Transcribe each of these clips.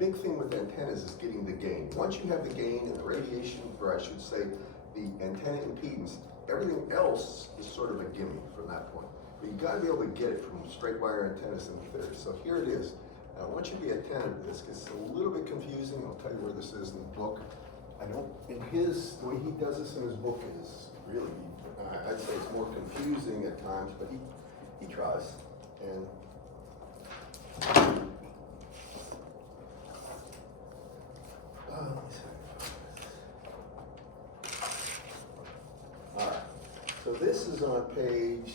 big thing with antennas is getting the gain. Once you have the gain and the radiation, or I should say the antenna impedance, everything else is sort of a gimme from that point. But you gotta be able to get it from straight wire antennas into theory. So here it is. I want you to be attentive to this because it's a little bit confusing. I'll tell you where this is in the book. I don't, the way he does this in his book is really, I'd say it's more confusing at times, but he tries. And all right, so this is on page,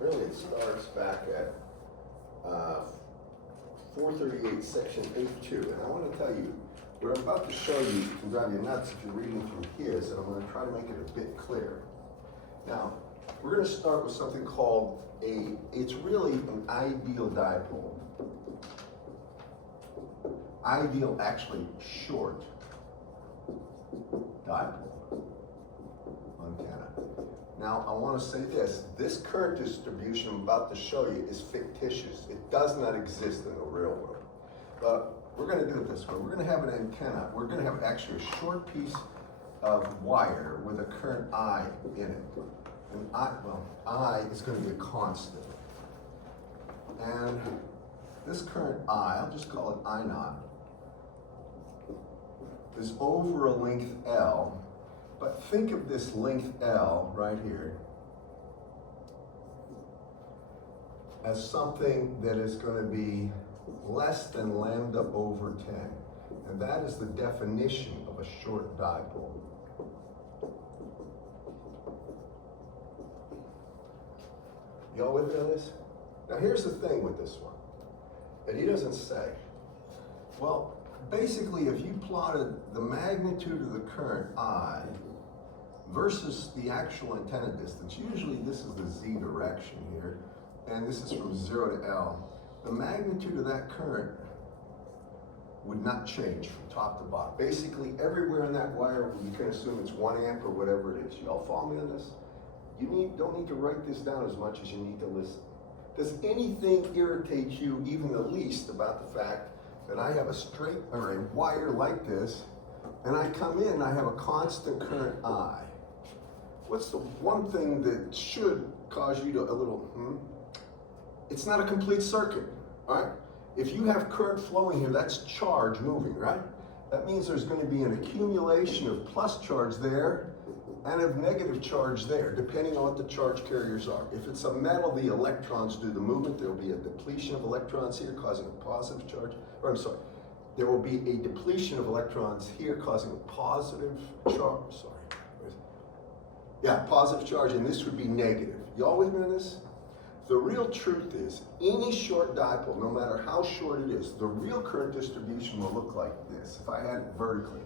really it starts back at 438, section 8.2, and I want to tell you, what I'm about to show you can drive you nuts if you're reading through his, and I'm going to try to make it a bit clearer. Now, we're going to start with something called it's really an ideal dipole. Ideal, actually short dipole antenna. Now, I want to say this current distribution I'm about to show you is fictitious. It does not exist in the real world. But we're going to do it this way. We're going to have an antenna. We're going to have actually a short piece of wire with a current I in it. And I is going to be a constant. And this current I, I'll just call it I naught, is over a length L. But think of this length L right here as something that is going to be less than lambda over 10. And that is the definition of a short dipole. Y'all with me on this? Now here's the thing with this one that he doesn't say. Well, basically if you plotted the magnitude of the current I versus the actual antenna distance, usually this is the Z direction here, and this is from 0 to L, the magnitude of that current would not change from top to bottom. Basically everywhere in that wire, you can assume it's 1 amp or whatever it is. Y'all follow me on this? You don't need to write this down as much as you need to listen. Does anything irritate you even the least about the fact that I have a straight or a wire like this, and I come in and I have a constant current I? What's the one thing that should cause you to a little, It's not a complete circuit, all right? If you have current flowing here, that's charge moving, right? That means there's going to be an accumulation of plus charge there and of negative charge there, depending on what the charge carriers are. If it's a metal, the electrons do the movement. There will be a depletion of electrons here causing a positive charge, there will be a depletion of electrons here causing a positive charge, positive charge, and this would be negative. Y'all with me on this? The real truth is, any short dipole, no matter how short it is, the real current distribution will look like this. If I had it vertically,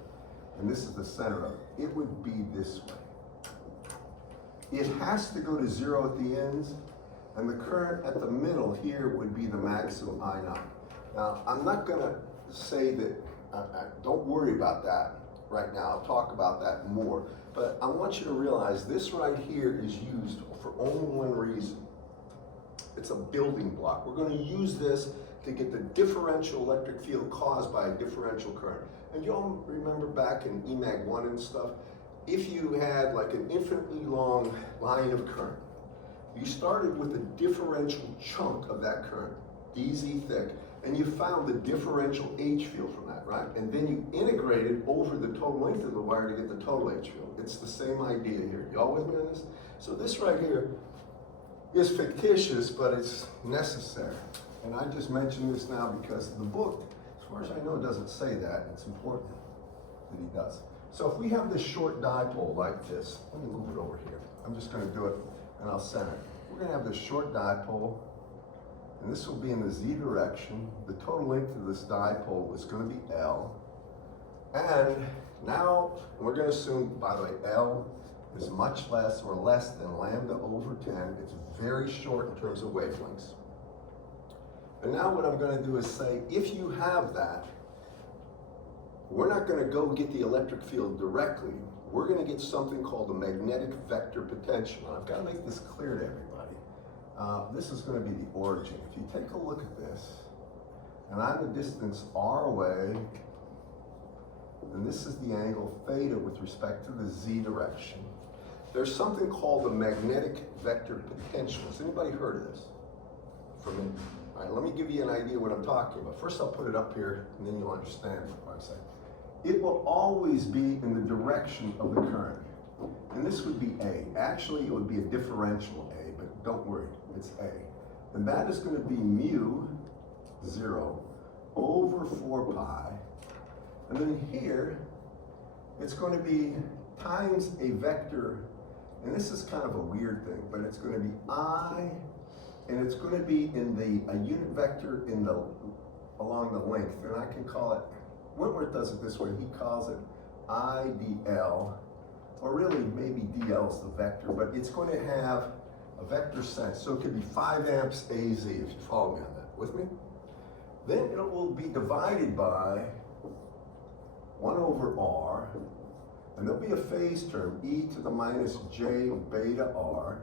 and this is the center of it, it would be this way. It has to go to 0 at the ends, and the current at the middle here would be the maximum I naught. Now, I'm not going to say that, don't worry about that right now. I'll talk about that more. But I want you to realize this right here is used for only one reason. It's a building block. We're going to use this to get the differential electric field caused by a differential current. And you all remember back in EMAG 1 and stuff, if you had like an infinitely long line of current, you started with a differential chunk of that current, DZ thick, and you found the differential H field from that, right? And then you integrated over the total length of the wire to get the total H field. It's the same idea here. Y'all with me on this? So this right here is fictitious, but it's necessary. And I just mention this now because the book, as far as I know, doesn't say that. It's important that he does. So if we have this short dipole like this, let me move it over here. I'm just going to do it and I'll center it. We're going to have this short dipole, and this will be in the Z direction. The total length of this dipole is going to be L. And now we're going to assume, by the way, L is much less or less than lambda over 10. It's very short in terms of wavelengths. And now what I'm going to do is say, if you have that, we're not going to go get the electric field directly. We're going to get something called a magnetic vector potential. And I've got to make this clear to everybody. This is going to be the origin. If you take a look at this, and I'm the distance r away, and this is the angle theta with respect to the z direction. There's something called the magnetic vector potential. Has anybody heard of this? From me? All right, let me give you an idea what I'm talking about. First, I'll put it up here, and then you'll understand what I'm saying. It will always be in the direction of the current. And this would be A. Actually, it would be a differential A, but don't worry, it's A. And that is going to be mu 0 over 4 pi. And then here, it's going to be times a vector, and this is kind of a weird thing, but it's going to be I, and it's going to be in a unit vector in the along the length, and I can call it, Wentworth does it this way, he calls it I dl, or really maybe dl is the vector, but it's going to have a vector sense, so it could be 5 amps AZ, if you follow me on that, with me? Then it will be divided by 1 over r, and there'll be a phase term, e to the minus j beta r,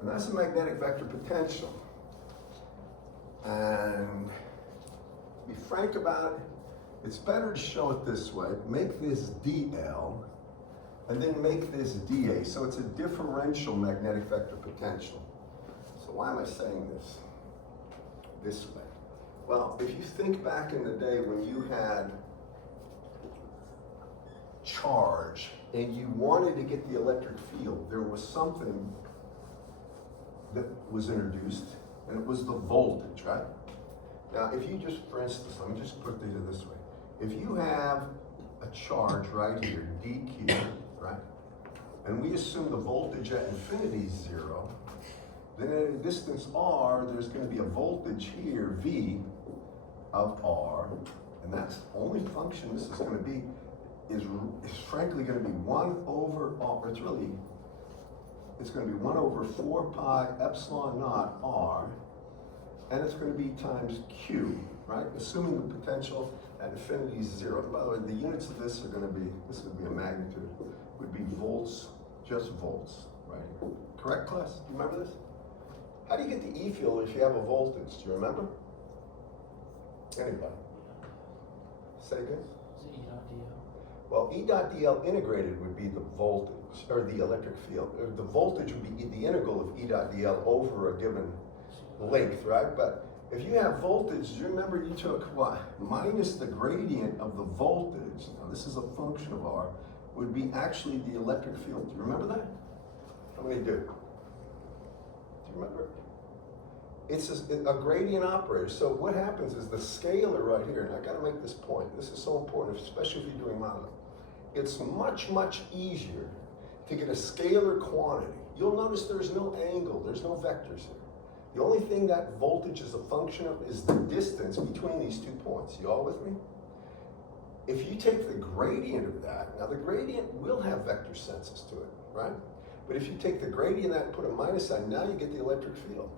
and that's a magnetic vector potential. And to be frank about it, it's better to show it this way. Make this dl, and then make this dA, so it's a differential magnetic vector potential. So why am I saying this way? Well, if you think back in the day when you had charge and you wanted to get the electric field, there was something that was introduced, and it was the voltage, right? Now, if you just, for instance, let me just put it this way. If you have a charge right here, dq, right? And we assume the voltage at infinity is 0, then at a distance r, there's going to be a voltage here, V, of r, and that's the only function this is going to be, is frankly going to be 1 over r, it's going to be 1 over 4 pi epsilon naught r, and it's going to be times q, right? Assuming the potential at infinity is 0. And by the way, the units of this are going to be, this would be a magnitude, would be volts, just volts, right here. Correct, class? Do you remember this? How do you get the E field if you have a voltage? Do you remember? Anybody? Say again? Is it E dot dl? Well, E dot dl integrated would be the voltage, or the electric field. Or the voltage would be the integral of E dot dl over a given length, right? But if you have voltage, you remember you took what? Minus the gradient of the voltage. Now this is a function of R, would be actually the electric field. Do you remember that? How many do? Do you remember? It's a gradient operator. So what happens is the scalar right here, and I gotta make this point. This is so important, especially if you're doing modeling. It's much, much easier to get a scalar quantity. You'll notice there's no angle, there's no vectors here. The only thing that voltage is a function of is the distance between these 2 points. You all with me? If you take the gradient of that, now the gradient will have vector senses to it, right? But if you take the gradient of that and put a minus sign, now you get the electric field.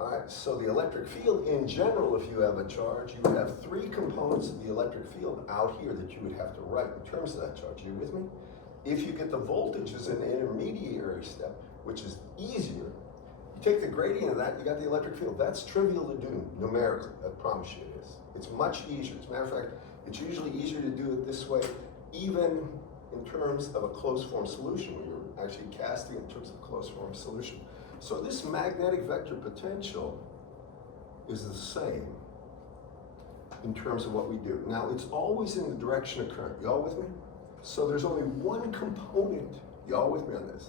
All right, so the electric field in general, if you have a charge, you would have 3 components of the electric field out here that you would have to write in terms of that charge. Are you with me? If you get the voltage as an intermediary step, which is easier, you take the gradient of that, you got the electric field. That's trivial to do numerically, I promise you it is. It's much easier. As a matter of fact, it's usually easier to do it this way, even in terms of a closed form solution, when you're actually casting in terms of a closed form solution. So this magnetic vector potential is the same in terms of what we do. Now, it's always in the direction of current. You all with me? So there's only one component. You all with me on this?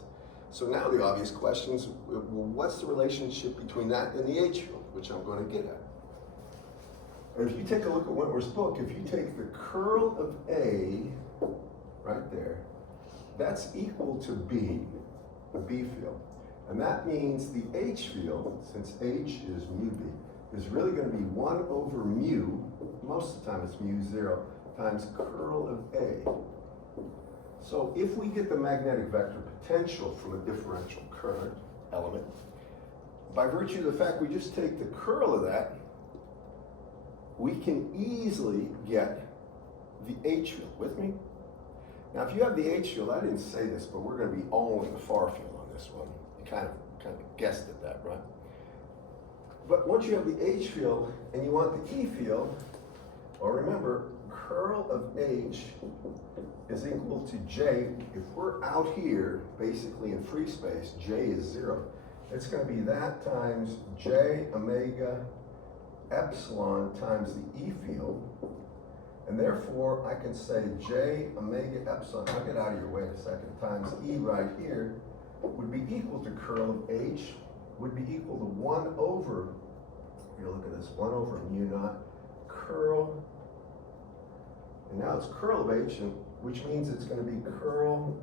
So now the obvious question is, well, what's the relationship between that and the H field, which I'm going to get at? And if you take a look at Wentworth's book, if you take the curl of A right there, that's equal to B, the B field. And that means the H field, since H is mu B, is really going to be 1 over mu, most of the time it's mu 0, times curl of A. So if we get the magnetic vector potential from a differential current element, by virtue of the fact we just take the curl of that, we can easily get the H field. With me? Now if you have the H field, I didn't say this, but we're going to be all in the far field on this one. You kind of guessed at that, right? But once you have the H field and you want the E field, well, remember, curl of H is equal to J. If we're out here, basically in free space, J is 0. It's going to be that times J omega epsilon times the E field. And therefore, I can say J omega epsilon, I'll get out of your way in a second, times E right here would be equal to curl of H, would be equal to 1 over, here look at this, 1 over mu naught curl, and now it's curl of H, which means it's going to be curl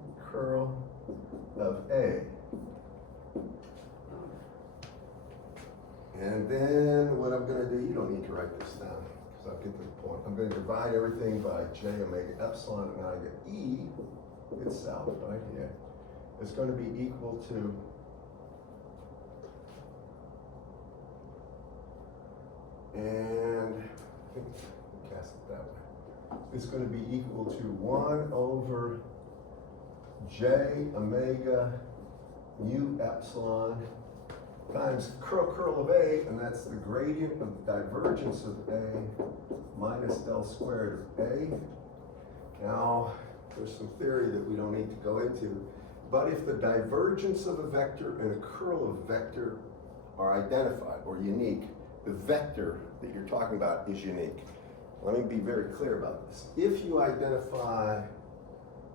of A. And then what I'm going to do, you don't need to write this down, because I'll get to the point. I'm going to divide everything by J omega epsilon, and now I get E itself right here. It's going to be equal to and I think cast it that way. It's going to be equal to 1 over J omega mu epsilon times curl of A, and that's the gradient of divergence of A minus del squared of A. Now, there's some theory that we don't need to go into, but if the divergence of a vector and a curl of a vector are identified or unique, the vector that you're talking about is unique. Let me be very clear about this. If you identify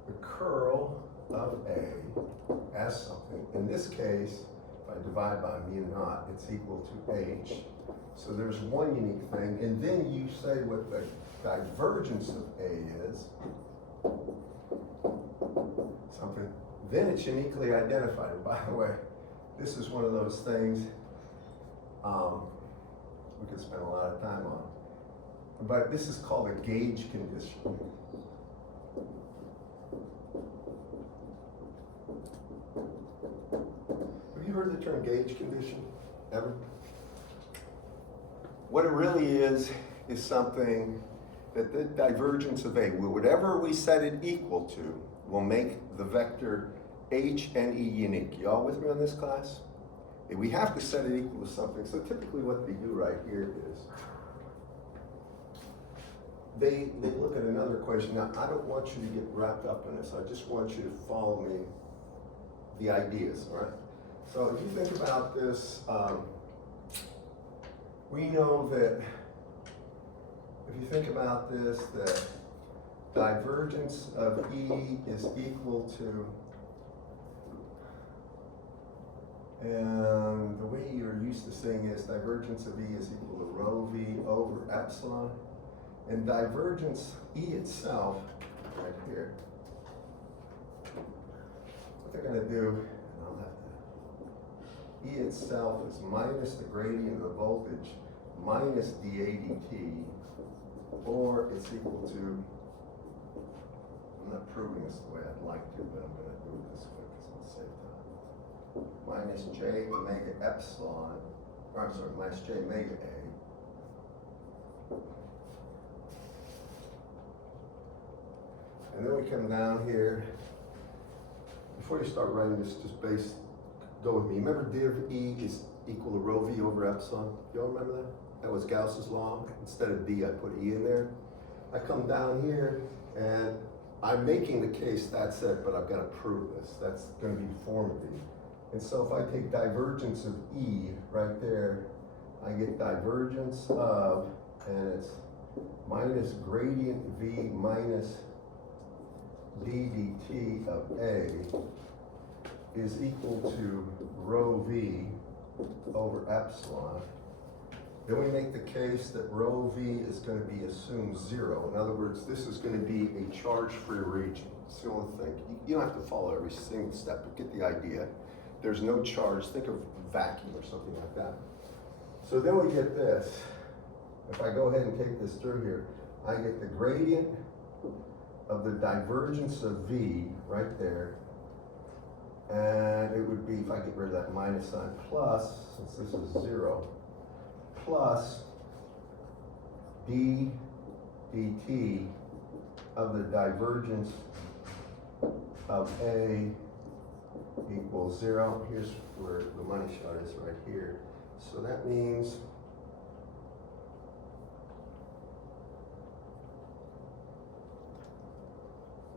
the curl of A as something, in this case, if I divide by mu naught, it's equal to H. So there's one unique thing, and then you say what the divergence of A is, something, then it's uniquely identified. And by the way, this is one of those things we could spend a lot of time on. But this is called a gauge condition. Have you heard the term gauge condition ever? What it really is something that the divergence of A, whatever we set it equal to, will make the vector H and E unique. You all with me on this, class? We have to set it equal to something. So typically what they do right here is they look at another equation. Now, I don't want you to get wrapped up in this. I just want you to follow me, the ideas, all right? So if you think about this, we know that, if you think about this, that divergence of E is equal to, and the way you're used to saying is divergence of E is equal to rho V over epsilon. And divergence E itself, right here, what they're going to do, and I'll have to, E itself is minus the gradient of the voltage minus dA dt, or it's equal to, I'm not proving this the way I'd like to, but I'm going to do it this way because it'll save time. Minus J omega epsilon, or I'm sorry, minus J omega A. And then we come down here. Before you start writing this, just go with me. Remember div E is equal to rho V over epsilon? You all remember that? That was Gauss's law. Instead of D, I put E in there. I come down here and I'm making the case that's it, but I've got to prove this. That's going to be the form of E. And so if I take divergence of E right there, I get divergence of, and it's minus gradient V minus d dt of A is equal to rho V over epsilon. Then we make the case that rho V is going to be assumed 0. In other words, this is going to be a charge-free region. It's the only thing. You don't have to follow every single step, but get the idea. There's no charge. Think of vacuum or something like that. So then we get this. If I go ahead and take this through here, I get the gradient of the divergence of V right there. And it would be, if I get rid of that minus sign, plus, since this is 0, plus d dt of the divergence of A equals 0. Here's where the money shot is right here. So that means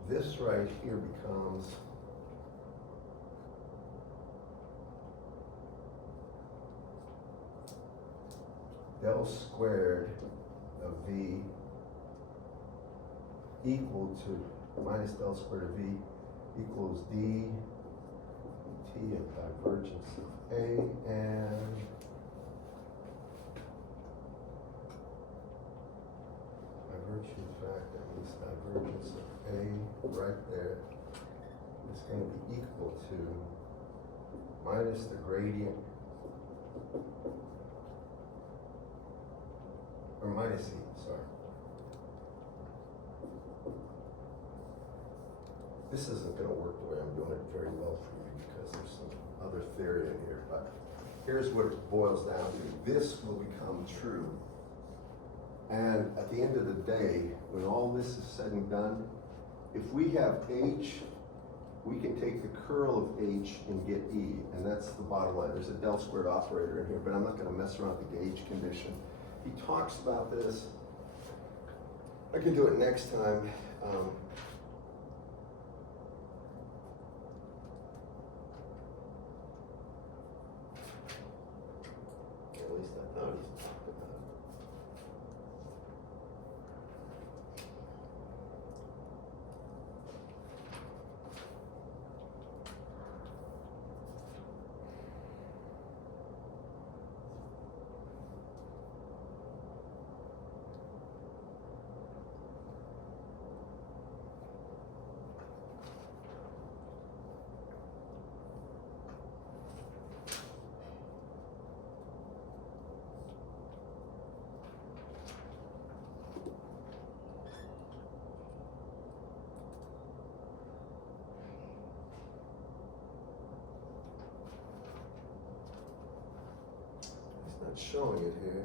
this right here becomes del squared of V equal to minus del squared of V equals d t of divergence of A and by virtue of the fact that means divergence of A right there is going to be equal to minus the gradient or minus E, sorry. This isn't going to work the way I'm doing it very well for you because there's some other theory in here, but here's what it boils down to. This will become true. And at the end of the day, when all this is said and done, if we have H, we can take the curl of H and get E, and that's the bottom line. There's a del squared operator in here, but I'm not going to mess around with the gauge condition. He talks about this. I can do it next time. At least I thought he's talking about it. Not showing it here,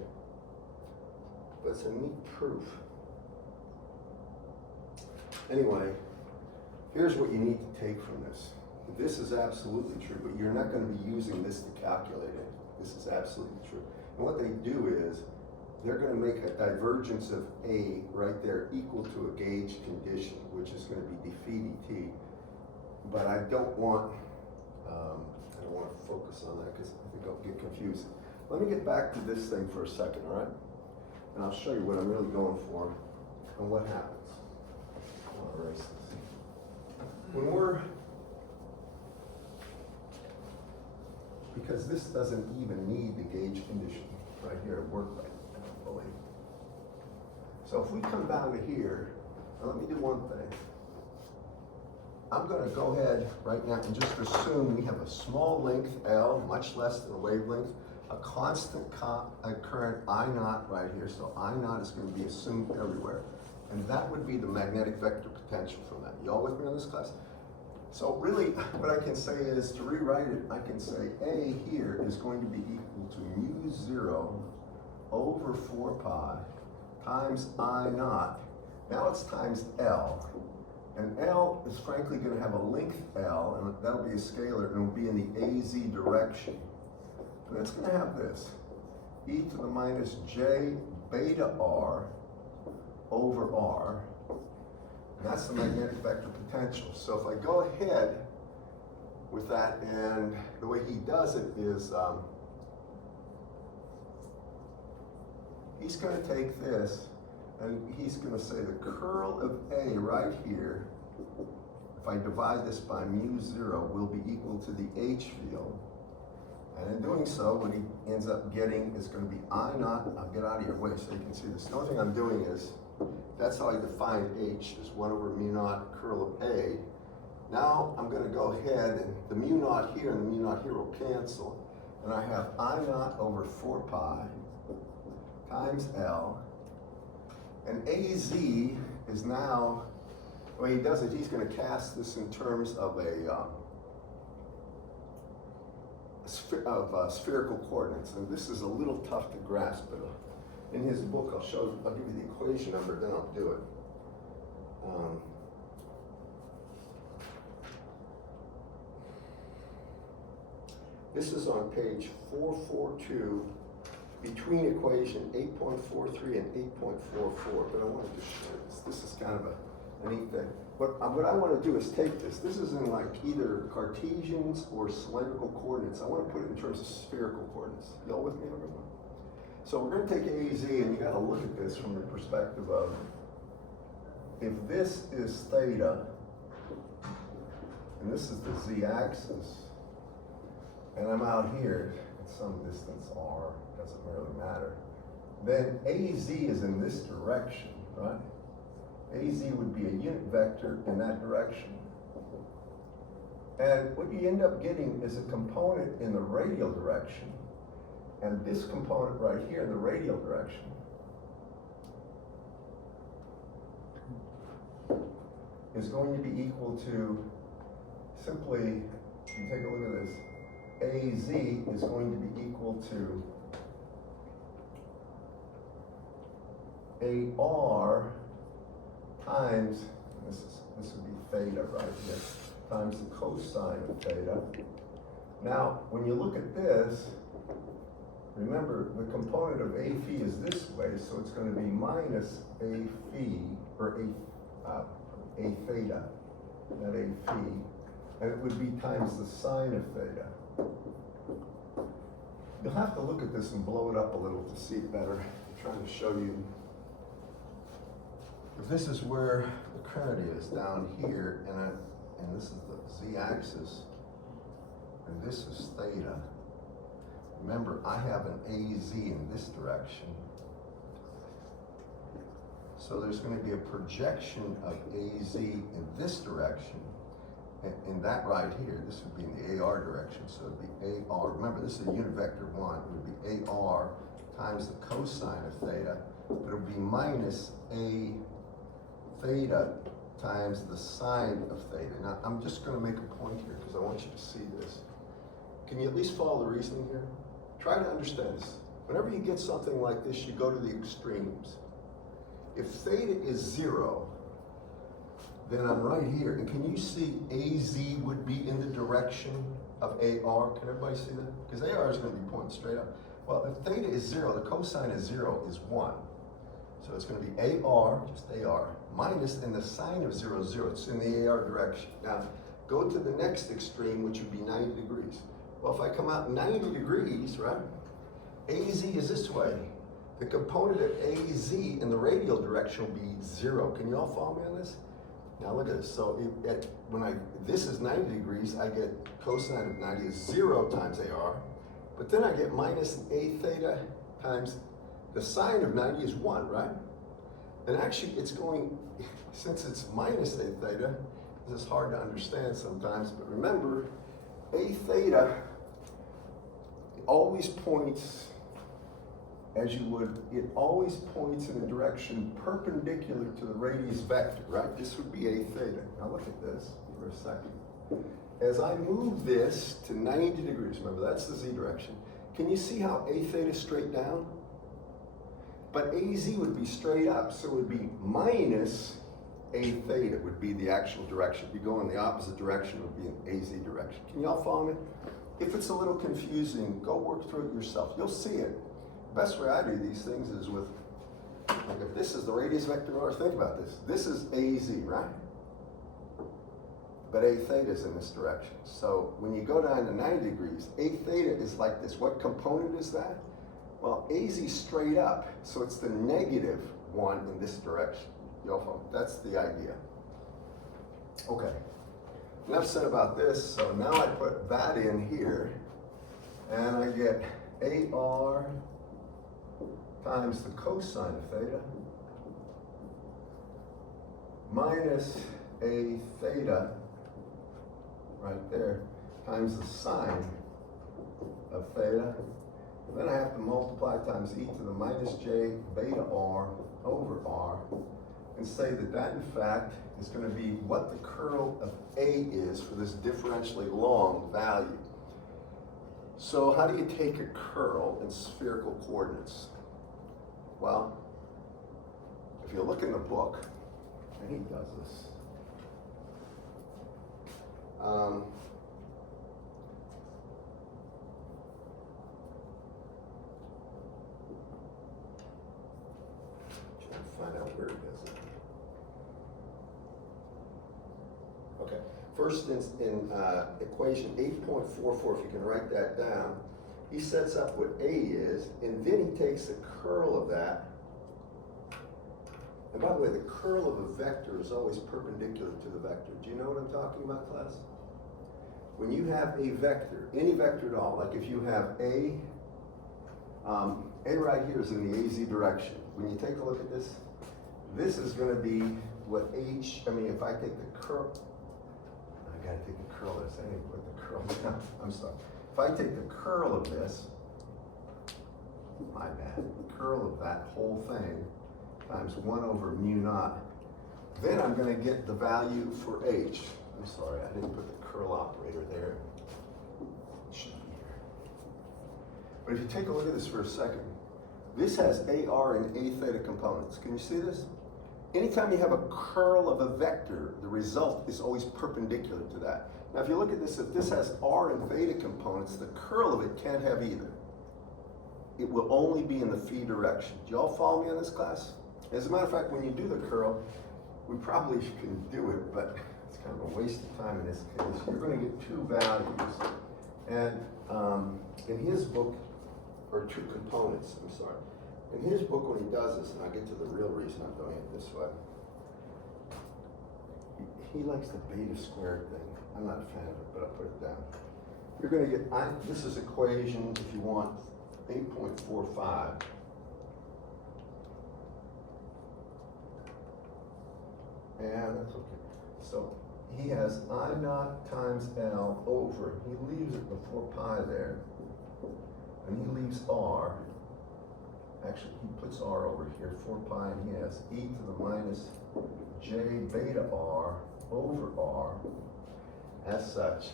but it's a neat proof. Anyway, here's what you need to take from this. This is absolutely true, but you're not going to be using this to calculate it. This is absolutely true. And what they do is, they're going to make a divergence of A right there equal to a gauge condition, which is going to be d phi dt. But I don't want to focus on that because I think I'll get confused. Let me get back to this thing for a second, all right? And I'll show you what I'm really going for and what happens. I'll erase this. Because this doesn't even need the gauge condition right here to work right now, I believe. So if we come down to here, now let me do one thing. I'm going to go ahead right now and just assume we have a small length L, much less than a wavelength, a constant current I naught right here, so I naught is going to be assumed everywhere. And that would be the magnetic vector potential from that. You all with me on this class? So really, what I can say is, to rewrite it, I can say A here is going to be equal to mu 0 over 4 pi times I naught. Now it's times L. And L is frankly going to have a length L, and that'll be a scalar, and it'll be in the AZ direction. And it's going to have this, e to the minus j beta r over r. And that's the magnetic vector potential. So if I go ahead with that, and the way he does it is, he's going to take this, and he's going to say the curl of A right here, if I divide this by mu 0, will be equal to the H field. And in doing so, what he ends up getting is going to be I naught. I'll get out of your way so you can see this. The only thing I'm doing is, that's how I define H, is 1 over mu naught curl of A. Now I'm going to go ahead, and the mu naught here and the mu naught here will cancel. And I have I naught over 4 pi times L. And AZ is now, the way he does it, he's going to cast this in terms of spherical coordinates, and this is a little tough to grasp, but in his book I'll give you the equation number, then I'll do it. This is on page 442 between equation 8.43 and 8.44, but I wanted to share this. This is kind of a neat thing. What I want to do is take this. This is in like either Cartesians or cylindrical coordinates. I want to put it in terms of spherical coordinates. Y'all with me, everyone? So we're going to take AZ, and you got to look at this from the perspective of, if this is theta, and this is the z-axis, and I'm out here at some distance r, doesn't really matter, then AZ is in this direction, right? AZ would be a unit vector in that direction. And what you end up getting is a component in the radial direction, and this component right here in the radial direction is going to be equal to, simply, if you take a look at this, AZ is going to be equal to AR times, this would be theta right here, times the cosine of theta. Now, when you look at this, remember the component of A phi is this way, so it's going to be minus A phi, or A theta, not A phi, and it would be times the sine of theta. You'll have to look at this and blow it up a little to see it better. I'm trying to show you. If this is where the current is, down here, and this is the z-axis, and this is theta. Remember, I have an AZ in this direction. So there's going to be a projection of AZ in this direction, and that right here, this would be in the AR direction, so it would be AR. Remember, this is a unit vector 1. It would be AR times the cosine of theta, but it would be minus A theta times the sine of theta. Now, I'm just going to make a point here because I want you to see this. Can you at least follow the reasoning here? Try to understand this. Whenever you get something like this, you go to the extremes. If theta is 0, then I'm right here. And can you see AZ would be in the direction of AR? Can everybody see that? Because AR is going to be pointing straight up. Well, if theta is 0, the cosine of 0 is 1. So it's going to be AR, just AR, minus, and the sine of 0 is 0. It's in the AR direction. Now, go to the next extreme, which would be 90 degrees. Well, if I come out 90 degrees, right, AZ is this way. The component of AZ in the radial direction will be 0. Can you all follow me on this? Now look at this. So this is 90 degrees, I get cosine of 90 is 0 times AR, but then I get minus A theta times the sine of 90 is 1, right? And actually it's going, since it's minus A theta, this is hard to understand sometimes, but remember, A theta always points, as you would, it always points in a direction perpendicular to the radius vector, right? This would be A theta. Now look at this for a second. As I move this to 90 degrees, remember that's the z direction, can you see how A theta is straight down? But AZ would be straight up, so it would be minus A theta would be the actual direction. If you go in the opposite direction, it would be an AZ direction. Can y'all follow me? If it's a little confusing, go work through it yourself. You'll see it. The best way I do these things is with, like if this is the radius vector R, think about this. This is AZ, right? But A theta is in this direction. So when you go down to 90 degrees, A theta is like this. What component is that? Well, AZ is straight up, so it's the negative 1 in this direction. Y'all follow? That's the idea. Okay. Enough said about this, so now I put that in here, and I get AR times the cosine of theta minus A theta, right there, times the sine of theta. Then I have to multiply times e to the minus j beta r over r, and say that that in fact is going to be what the curl of A is for this differentially long value. So how do you take a curl in spherical coordinates? Well, if you look in the book, and he does this, find out where it is. Okay, first in equation 8.44, if you can write that down, he sets up what A is, and then he takes the curl of that. And by the way, the curl of a vector is always perpendicular to the vector. Do you know what I'm talking about, class? When you have a vector, any vector at all, like if you have A right here is in the AZ direction. When you take a look at this is going to be what if I take the curl, I gotta take the curl of this, I need to put the curl down, I'm sorry. If I take the curl of this, my bad, the curl of that whole thing times 1 over mu naught, then I'm going to get the value for H. I'm sorry, I didn't put the curl operator there. It should be here. But if you take a look at this for a second, this has AR and A theta components. Can you see this? Anytime you have a curl of a vector, the result is always perpendicular to that. Now if you look at this, if this has R and theta components, the curl of it can't have either. It will only be in the phi direction. Do you all follow me on this, class? As a matter of fact, when you do the curl, we probably can do it, but it's kind of a waste of time in this case. You're going to get two values. And in his book, or two components, I'm sorry. In his book, when he does this, and I'll get to the real reason I'm doing it this way, he likes the beta squared thing. I'm not a fan of it, but I'll put it down. You're going to get, this is equation, if you want, 8.45. And that's okay. So he has I naught times L over, he leaves it before pi there, and he leaves R. Actually, he puts R over here, 4 pi, and he has e to the minus j beta R over R as such.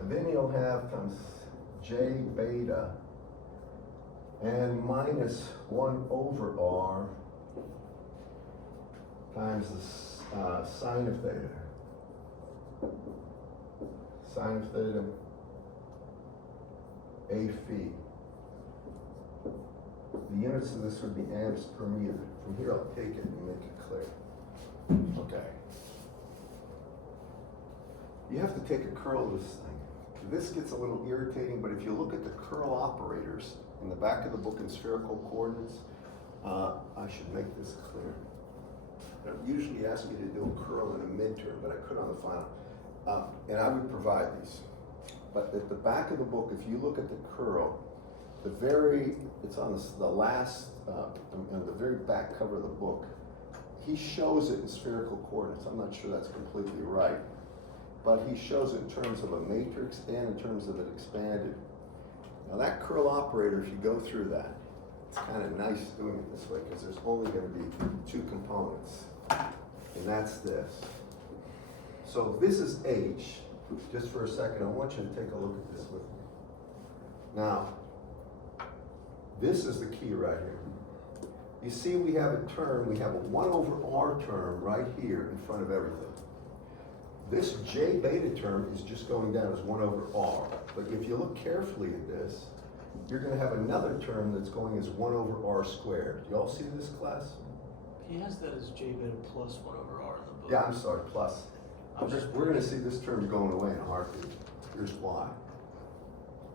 And then you'll have times j beta and minus 1 over R times the sine of theta. Sine of theta, A phi. The units of this would be amps per meter. From here I'll take it and make it clear. Okay. You have to take a curl of this thing. This gets a little irritating, but if you look at the curl operators in the back of the book in spherical coordinates, I should make this clear. I don't usually ask you to do a curl in a midterm, but I could on the final. And I would provide these. But at the back of the book, if you look at the curl, it's on the last, on the very back cover of the book, he shows it in spherical coordinates. I'm not sure that's completely right, but he shows it in terms of a matrix and in terms of it expanded. Now that curl operator, if you go through that, it's kind of nice doing it this way because there's only going to be two components, and that's this. So this is H. Just for a second, I want you to take a look at this with me. Now, this is the key right here. You see we have a term, we have a 1 over R term right here in front of everything. This J beta term is just going down as 1 over R. But if you look carefully at this, you're going to have another term that's going as 1 over R squared. You all see this, class? He has that as J beta plus 1 over R in the book. Yeah, I'm sorry, plus. We're going to see this term going away in a heartbeat. Here's why.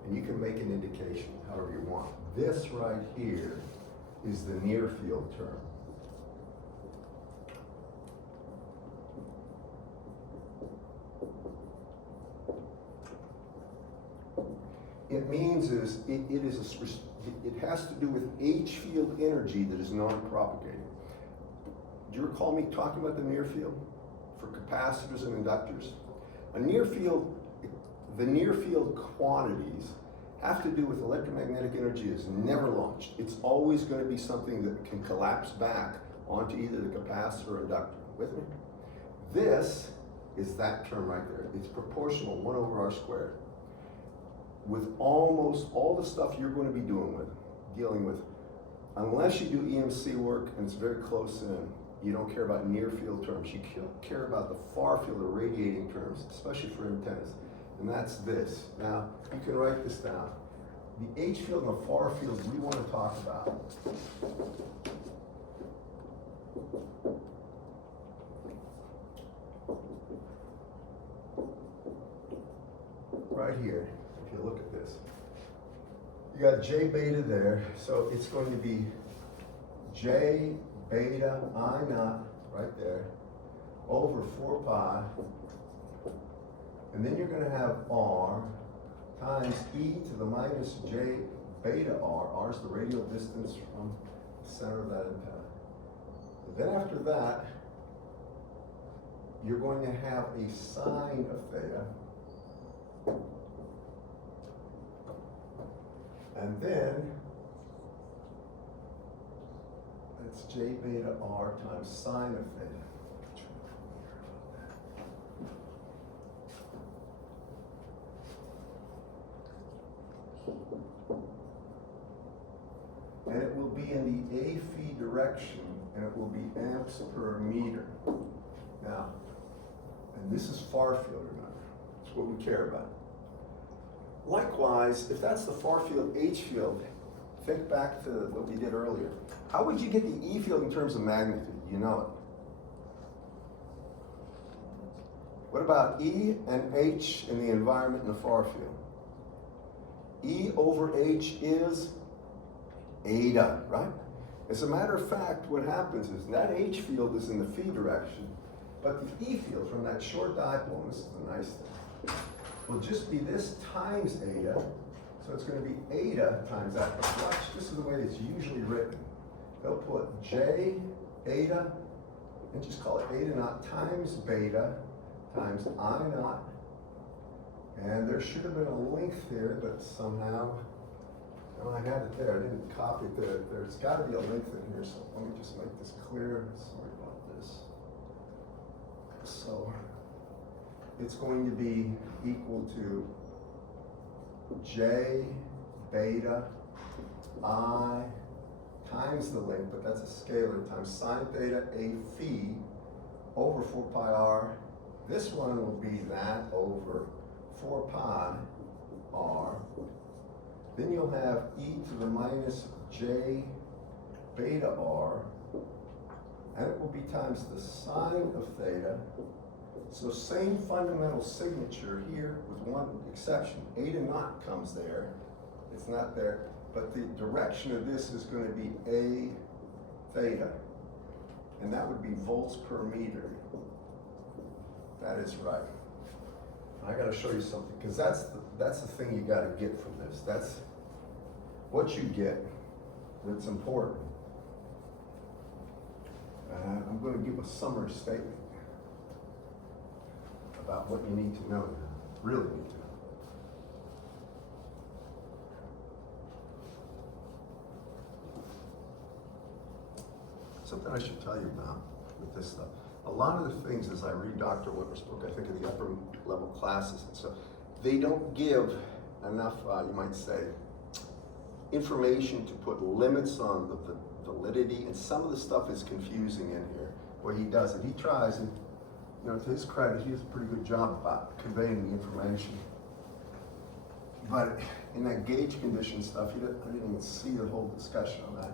And you can make an indication however you want. This right here is the near field term. It means it has to do with H field energy that is non-propagating. Do you recall me talking about the near field for capacitors and inductors? The near field quantities have to do with electromagnetic energy is never launched. It's always going to be something that can collapse back onto either the capacitor or inductor. With me? This is that term right there. It's proportional 1 over R squared. With almost all the stuff you're going to be dealing with, unless you do EMC work and it's very close in, you don't care about near field terms. You care about the far field or radiating terms, especially for antennas. And that's this. Now, you can write this down. the H field and the far field we want to talk about. Right here, if you look at this. You got J beta there, so it's going to be J beta I naught right there over 4 pi, and then you're going to have R times e to the minus j beta r. R is the radial distance from the center of that antenna. Then after that, you're going to have a sine of theta. And then, that's j beta r times sine of theta. And it will be in the A phi direction, and it will be amps per meter. Now, and this is far field, remember. That's what we care about. Likewise, if that's the far field H field, think back to what we did earlier. How would you get the E field in terms of magnitude? You know it. What about E and H in the environment in the far field? E over H is eta, right? As a matter of fact, what happens is that H field is in the phi direction, but the E field from that short dipole, and this is the nice thing, will just be this times eta, so it's going to be eta times that. But watch, this is the way it's usually written. They'll put J eta, and just call it eta naught times beta times I naught, and there should have been a length here, but somehow, well, I had it there, I didn't copy it there. There's got to be a length in here, so let me just make this clear. Sorry about this. So, it's going to be equal to J beta I times the length, but that's a scalar, times sine theta A phi over 4 pi r. This one will be that over 4 pi r. Then you'll have e to the minus j beta r, and it will be times the sine of theta. So same fundamental signature here with one exception. Eta naught comes there. It's not there, but the direction of this is going to be a theta, and that would be volts per meter. That is right. I got to show you something, because that's the thing you got to get from this. That's what you get. It's important. I'm going to give a summary statement about what you need to know, really need to know. Something I should tell you about with this stuff. A lot of the things, as I read Dr. Whitmer's book, I think of the upper level classes and stuff, they don't give enough, you might say, information to put limits on the validity, and some of the stuff is confusing in here, where he does it. He tries, and you know, to his credit, he does a pretty good job about conveying the information. But in that gauge condition stuff, I didn't even see the whole discussion on that.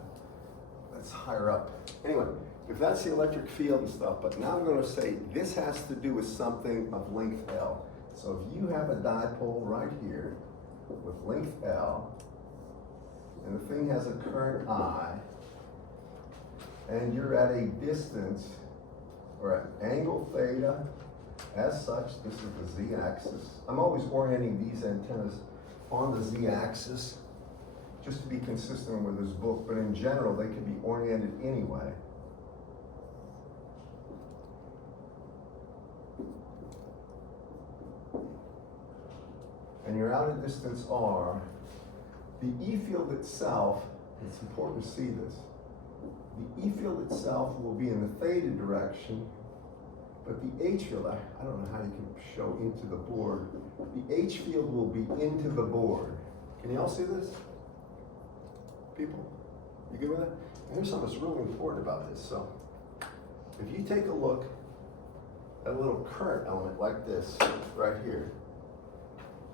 That's higher up. Anyway, if that's the electric field and stuff, but now I'm going to say this has to do with something of length L. So if you have a dipole right here with length L, and the thing has a current I, and you're at a distance or an angle theta, as such, this is the z-axis. I'm always orienting these antennas on the z-axis, just to be consistent with his book, but in general, they can be oriented anyway. And you're out at distance r. The E field itself, it's important to see this, the E field itself will be in the theta direction, but the H field, I don't know how you can show into the board, the H field will be into the board. Can you all see this? People, you good with that? Here's something that's really important about this. So, if you take a look at a little current element like this right here,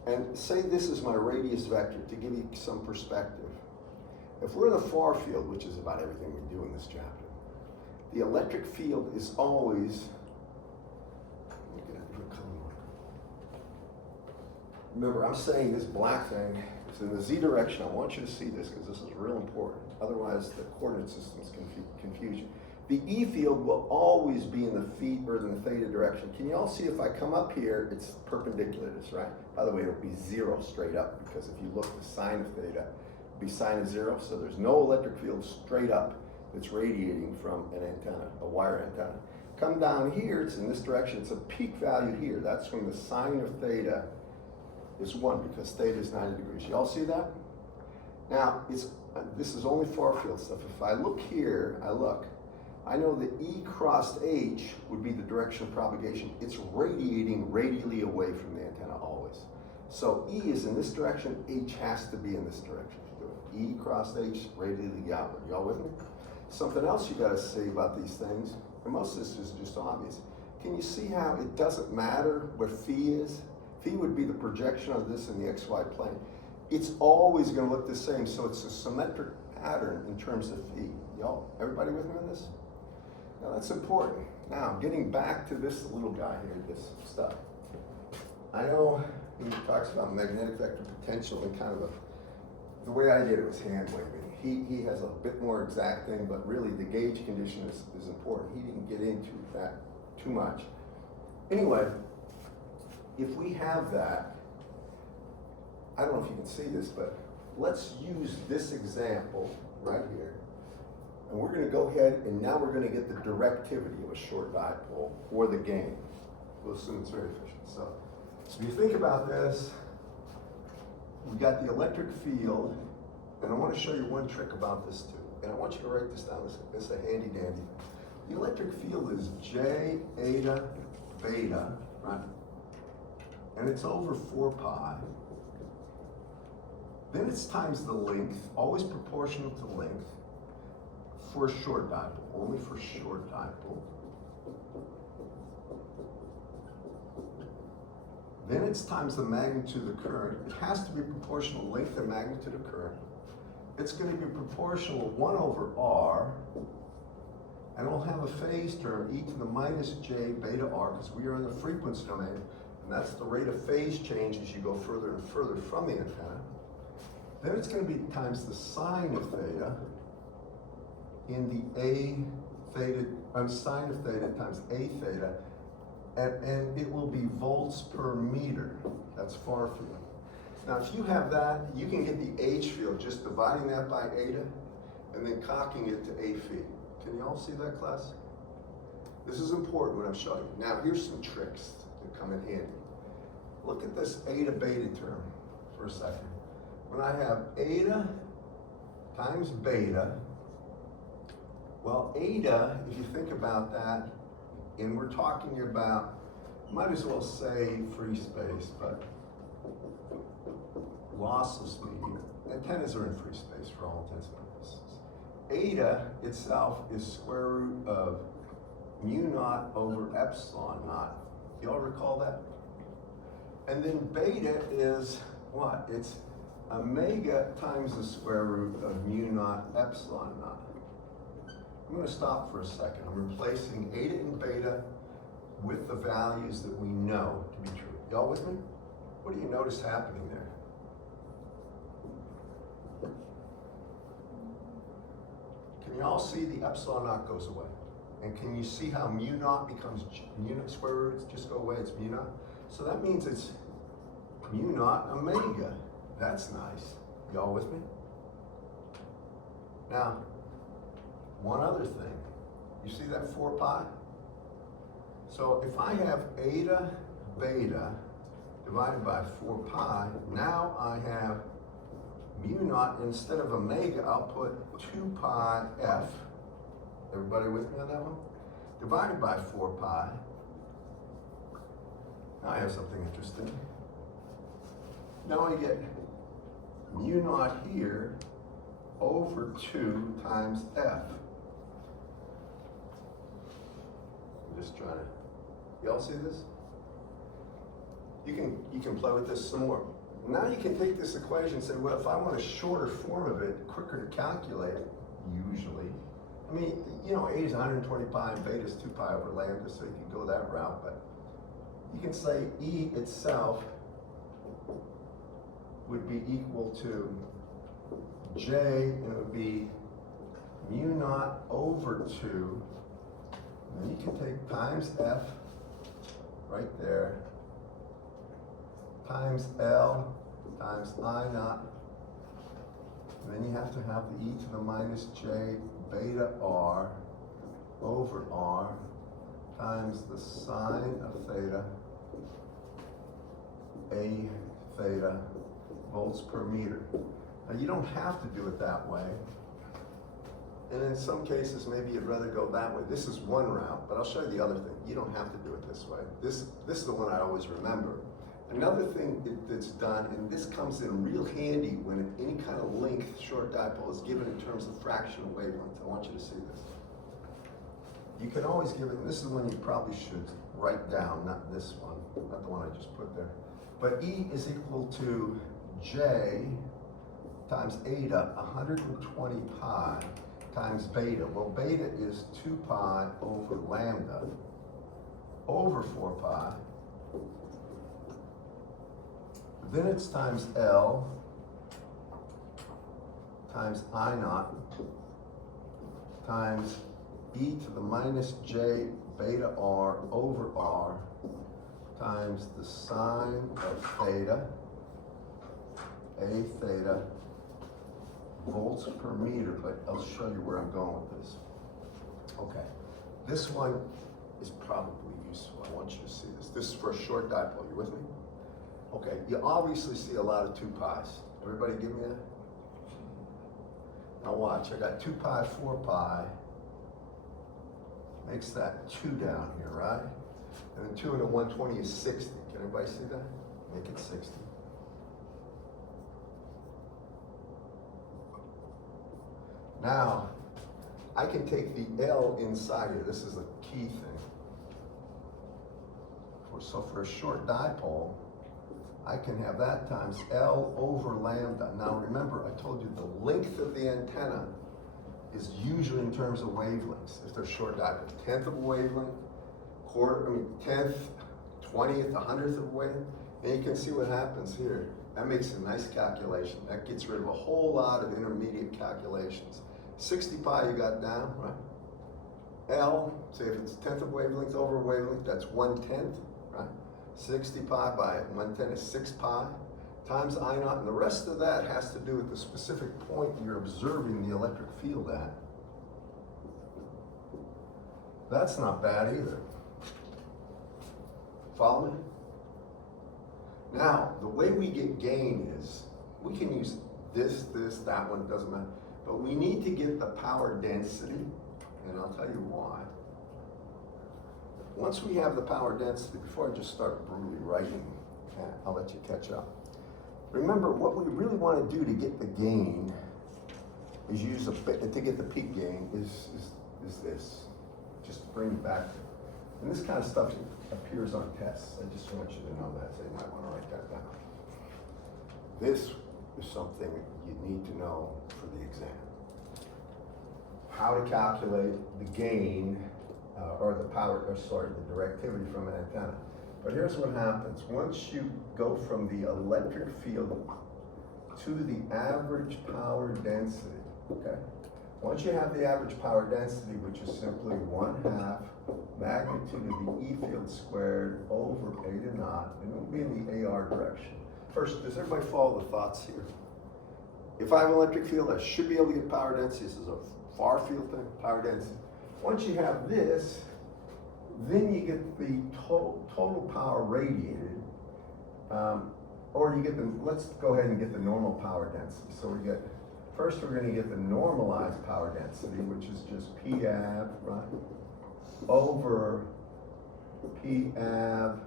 And say this is my radius vector to give you some perspective. If we're in the far field, which is about everything we do in this chapter, the electric field is always, let me get a different color marker. Remember, I'm saying this black thing is in the z direction. I want you to see this because this is real important. Otherwise, the coordinate systems confuse you. The E field will always be in the theta direction. Can you all see if I come up here, it's perpendicular to this, right? By the way, it'll be 0 straight up because if you look, the sine of theta will be sine of 0. So there's no electric field straight up that's radiating from an antenna, a wire antenna. Come down here, it's in this direction. It's a peak value here. That's when the sine of theta is 1 because theta is 90 degrees. You all see that? Now, this is only far field stuff. If I look here, I know that E crossed H would be the direction of propagation. It's radiating radially away from the antenna always. So E is in this direction, H has to be in this direction. E crossed H radially outward. Y'all with me? Something else you gotta say about these things, and most of this is just obvious. Can you see how it doesn't matter what phi is? Phi would be the projection of this in the XY plane. It's always gonna look the same, so it's a symmetric pattern in terms of phi. Y'all, everybody with me on this? Now that's important. Now, getting back to this little guy here, this stuff. I know he talks about magnetic vector potential and kind of the way I did it was hand waving. He has a bit more exact thing, but really the gauge condition is important. He didn't get into that too much. Anyway, if we have that, I don't know if you can see this, but let's use this example right here. And we're going to go ahead and now we're going to get the directivity of a short dipole or the gain. We'll assume it's very efficient. So if you think about this, we got the electric field, and I want to show you one trick about this too. And I want you to write this down. This is a handy dandy. The electric field is J eta beta, right? And it's over 4 pi. Then it's times the length, always proportional to length, for a short dipole, only for short dipole. Then it's times the magnitude of the current. It has to be proportional length and magnitude of current. It's going to be proportional 1 over r, and we'll have a phase term, e to the minus j beta r, because we are in the frequency domain, and that's the rate of phase change as you go further and further from the antenna. Then it's going to be times the sine of theta in the a theta, sine of theta times a theta, and it will be volts per meter. That's far field. Now, if you have that, you can get the H field just dividing that by eta and then cocking it to A phi. Can you all see that, class? This is important when I'm showing you. Now, here's some tricks that come in handy. Look at this eta beta term for a second. When I have eta times beta, well, eta, if you think about that, and we're talking about, might as well say free space, but lossless medium. Antennas are in free space for all intents and purposes. Eta itself is square root of mu naught over epsilon naught. Y'all recall that? And then beta is what? It's omega times the square root of mu naught epsilon naught. I'm going to stop for a second. I'm replacing eta and beta with the values that we know to be true. Y'all with me? What do you notice happening there? Can you all see the epsilon naught goes away? And can you see how mu naught becomes mu naught square roots just go away? It's mu naught. So that means it's mu naught omega. That's nice. Y'all with me? Now, one other thing. You see that 4 pi? So if I have eta beta divided by 4 pi, now I have mu naught, instead of omega, I'll put 2 pi f. Everybody with me on that one? Divided by 4 pi. Now I have something interesting. Now I get mu naught here over 2 times f. I'm just trying to, y'all see this? You can play with this some more. Now you can take this equation and say, well, if I want a shorter form of it, quicker to calculate, usually. I mean, you know, A is 120 pi and beta is 2 pi over lambda, so you can go that route, but you can say E itself would be equal to J, and it would be mu naught over 2, and then you can take times F right there, times L times I naught, and then you have to have the e to the minus j beta r over r times the sine of theta a theta volts per meter. Now you don't have to do it that way, and in some cases maybe you'd rather go that way. This is one route, but I'll show you the other thing. You don't have to do it this way. This is the one I always remember. Another thing that's done, and this comes in real handy when any kind of length short dipole is given in terms of fractional wavelengths. I want you to see this. You can always give it, this is the one you probably should write down, not this one, not the one I just put there. But E is equal to J times eta, 120 pi, times beta. Well, beta is 2 pi over lambda over 4 pi. Then it's times L times I naught times e to the minus j beta r over r times the sine of theta, a theta, volts per meter, but I'll show you where I'm going with this. Okay, this one is probably useful. I want you to see this. This is for a short dipole. You with me? Okay, you obviously see a lot of 2 pi's. Everybody give me that? Now watch, I got 2 pi, 4 pi. Makes that 2 down here, right? And then 2 into 120 is 60. Can everybody see that? Make it 60. Now, I can take the L inside here. This is a key thing. So for a short dipole, I can have that times L over lambda. Now remember, I told you the length of the antenna is usually in terms of wavelengths. If they're short dipole, 1/10 of a wavelength, 10th, 20th, 100th of a wavelength. And you can see what happens here. That makes a nice calculation. That gets rid of a whole lot of intermediate calculations. 60 pi you got down, right? L, say if it's 1/10 of a wavelength over a wavelength, that's 1/10, right? 60 pi by 1/10 is 6 pi times I naught, and the rest of that has to do with the specific point you're observing the electric field at. That's not bad either. Follow me? Now, the way we get gain is, we can use this, that one, doesn't matter, but we need to get the power density, and I'll tell you why. Once we have the power density, before I just start brutally writing, I'll let you catch up. Remember, what we really want to do to get the gain is to get the peak gain is this. Just bring it back. And this kind of stuff appears on tests. I just want you to know that, so you might want to write that down. This is something you need to know for the exam. How to calculate the gain the directivity from an antenna. But here's what happens. Once you go from the electric field to the average power density, okay? Once you have the average power density, which is simply 1/2 magnitude of the E field squared over eta naught, and it will be in the AR direction. First, does everybody follow the thoughts here? If I have an electric field, I should be able to get power density. This is a far field thing, power density. Once you have this, then you get the total power radiated, or you get let's go ahead and get the normal power density. So first we're going to get the normalized power density, which is just P-ab, right, over P-ab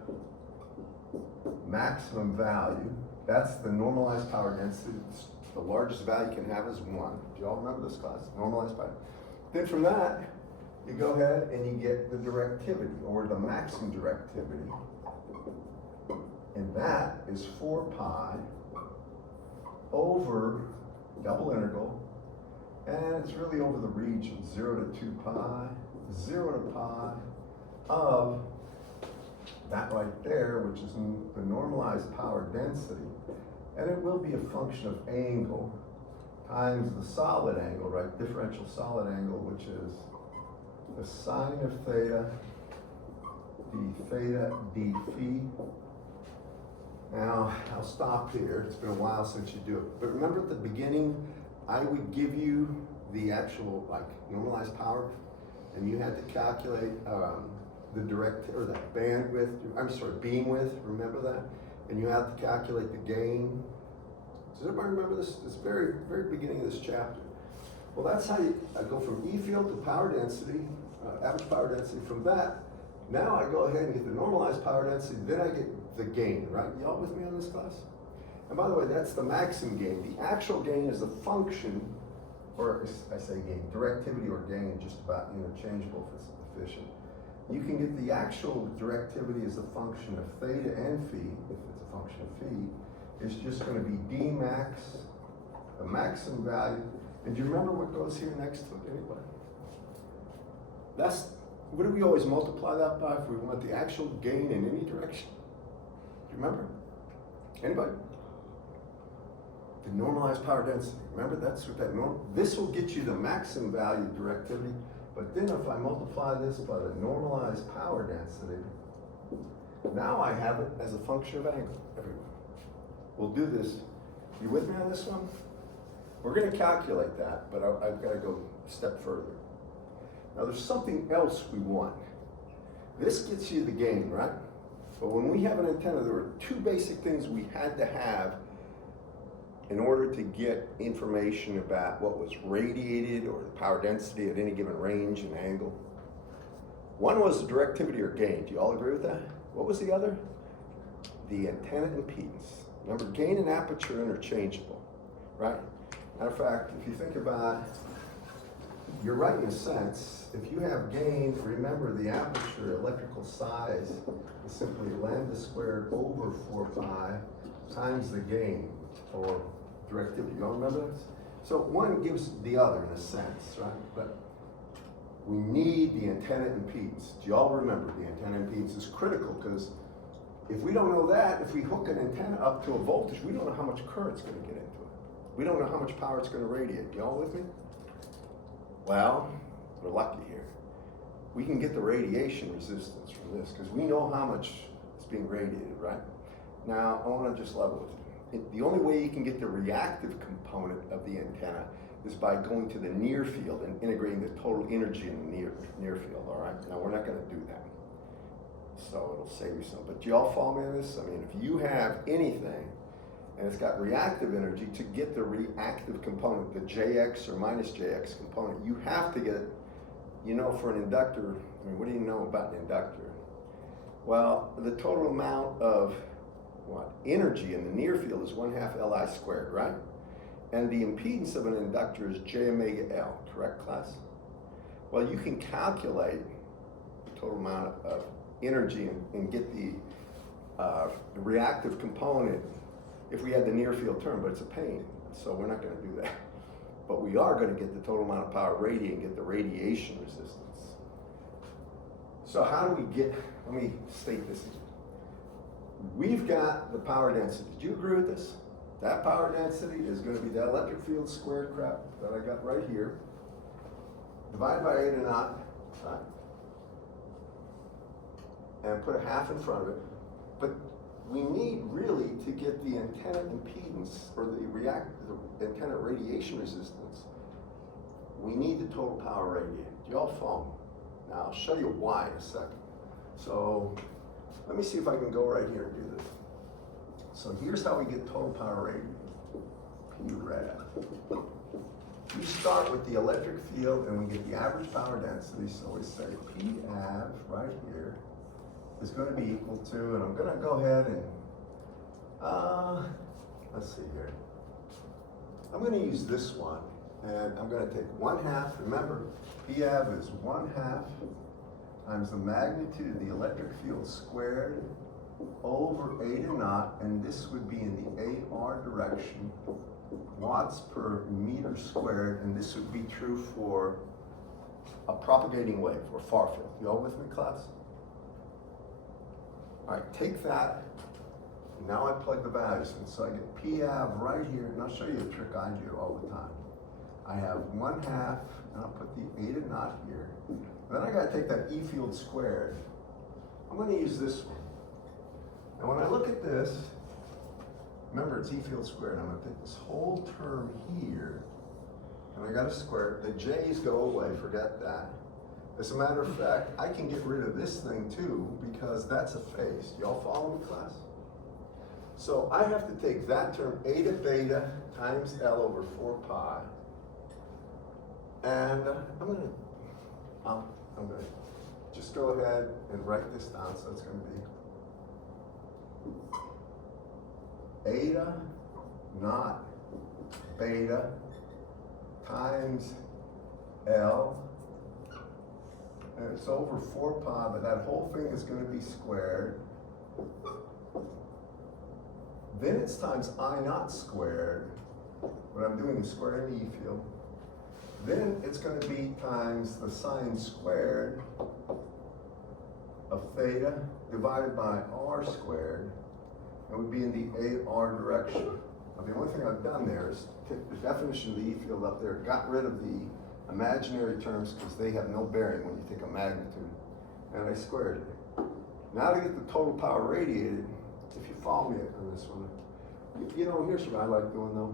maximum value. That's the normalized power density. The largest value you can have is 1. Do you all remember this class? Normalized power. Then from that, you go ahead and you get the directivity, or the maximum directivity, and that is 4 pi over double integral, and it's really over the region, 0 to 2 pi, 0 to pi of that right there, which is the normalized power density, and it will be a function of angle times the solid angle, right? Differential solid angle, which is the sine of theta d phi. Now, I'll stop here. It's been a while since you do it. But remember at the beginning, I would give you the actual, like, normalized power, and you had to calculate the direct, or that bandwidth, I'm sorry, beamwidth, remember that? And you have to calculate the gain. Does everybody remember this? It's very, very beginning of this chapter. Well, that's how I go from E field to power density, average power density. From that, now I go ahead and get the normalized power density, then I get the gain, right? Y'all with me on this class? And by the way, that's the maximum gain. The actual gain is a function, or I say gain, directivity or gain, just about interchangeable if it's efficient. You can get the actual directivity as a function of theta and phi, if it's a function of phi. It's just going to be d max, the maximum value. And do you remember what goes here next to it anyway? That's, what do we always multiply that by if we want the actual gain in any direction? Do you remember? Anybody? The normalized power density. Remember, that's what that this will get you the maximum value directivity, but then if I multiply this by the normalized power density, now I have it as a function of angle everywhere. We'll do this. You with me on this one? We're going to calculate that, but I've got to go a step further. Now there's something else we want. This gets you the gain, right? But when we have an antenna, there were two basic things we had to have in order to get information about what was radiated or the power density at any given range and angle. One was directivity or gain. Do you all agree with that? What was the other? The antenna impedance. Remember, gain and aperture are interchangeable, right? Matter of fact, if you think about it, you're right in a sense. If you have gain, remember the aperture electrical size is simply lambda squared over 4 pi times the gain, or directivity. You all remember this? So one gives the other in a sense, right? But we need the antenna impedance. Do you all remember the antenna impedance is critical, because if we don't know that, if we hook an antenna up to a voltage, we don't know how much current's going to get into it. We don't know how much power it's going to radiate. You all with me? Well, we're lucky here. We can get the radiation resistance from this because we know how much is being radiated, right? Now, I want to just level with you. The only way you can get the reactive component of the antenna is by going to the near field and integrating the total energy in the near field, all right? Now, we're not going to do that. So it'll save you some. But do you all follow me on this? I mean, if you have anything and it's got reactive energy, to get the reactive component, the JX or minus JX component, you have to get, you know, for an inductor, I mean, what do you know about an inductor? Well, the total amount of energy in the near field is 1/2 Li squared, right? And the impedance of an inductor is J omega L, correct, class? Well, you can calculate the total amount of energy and get the reactive component if we had the near field term, but it's a pain, so we're not going to do that. But we are going to get the total amount of power radiating, get the radiation resistance. So how do we get, let me state this again. We've got the power density. Did you agree with this? That power density is going to be that electric field squared crap that I got right here, divided by 8 naught, right? And put a half in front of it. But we need really to get the antenna impedance or the antenna radiation resistance. We need the total power radiated. Do you all follow me? Now I'll show you why in a second. So let me see if I can go right here and do this. So here's how we get total power radiated. P rad. We start with the electric field and we get the average power density. So we say P av right here is going to be equal to, and I'm going to go ahead and, let's see here. I'm going to use this one, and I'm going to take 1/2, remember, PAV is 1/2 times the magnitude of the electric field squared over 8 naught, and this would be in the AR direction, watts per meter squared, and this would be true for a propagating wave or far field. You all with me, class? All right, take that. Now I plug the values in, so I get P av right here, and I'll show you a trick I do all the time. I have 1/2, and I'll put the eta naught here. Then I gotta take that E field squared. I'm gonna use this one. And when I look at this, remember it's E field squared. I'm gonna take this whole term here, and I gotta square it. The J's go away, forget that. As a matter of fact, I can get rid of this thing too, because that's a phase. Y'all follow me, class? So I have to take that term, eta beta times L over 4 pi. And I'm gonna just go ahead and write this down. So it's gonna be eta naught beta times L. And it's over 4 pi, but that whole thing is gonna be squared. Then it's times I naught squared. What I'm doing is squaring the E field. Then it's going to be times the sine squared of theta divided by r squared. It would be in the AR direction. Now, the only thing I've done there is take the definition of the E field up there, got rid of the imaginary terms because they have no bearing when you take a magnitude, and I squared it. Now to get the total power radiated, if you follow me on this one, you know, here's what I like doing though.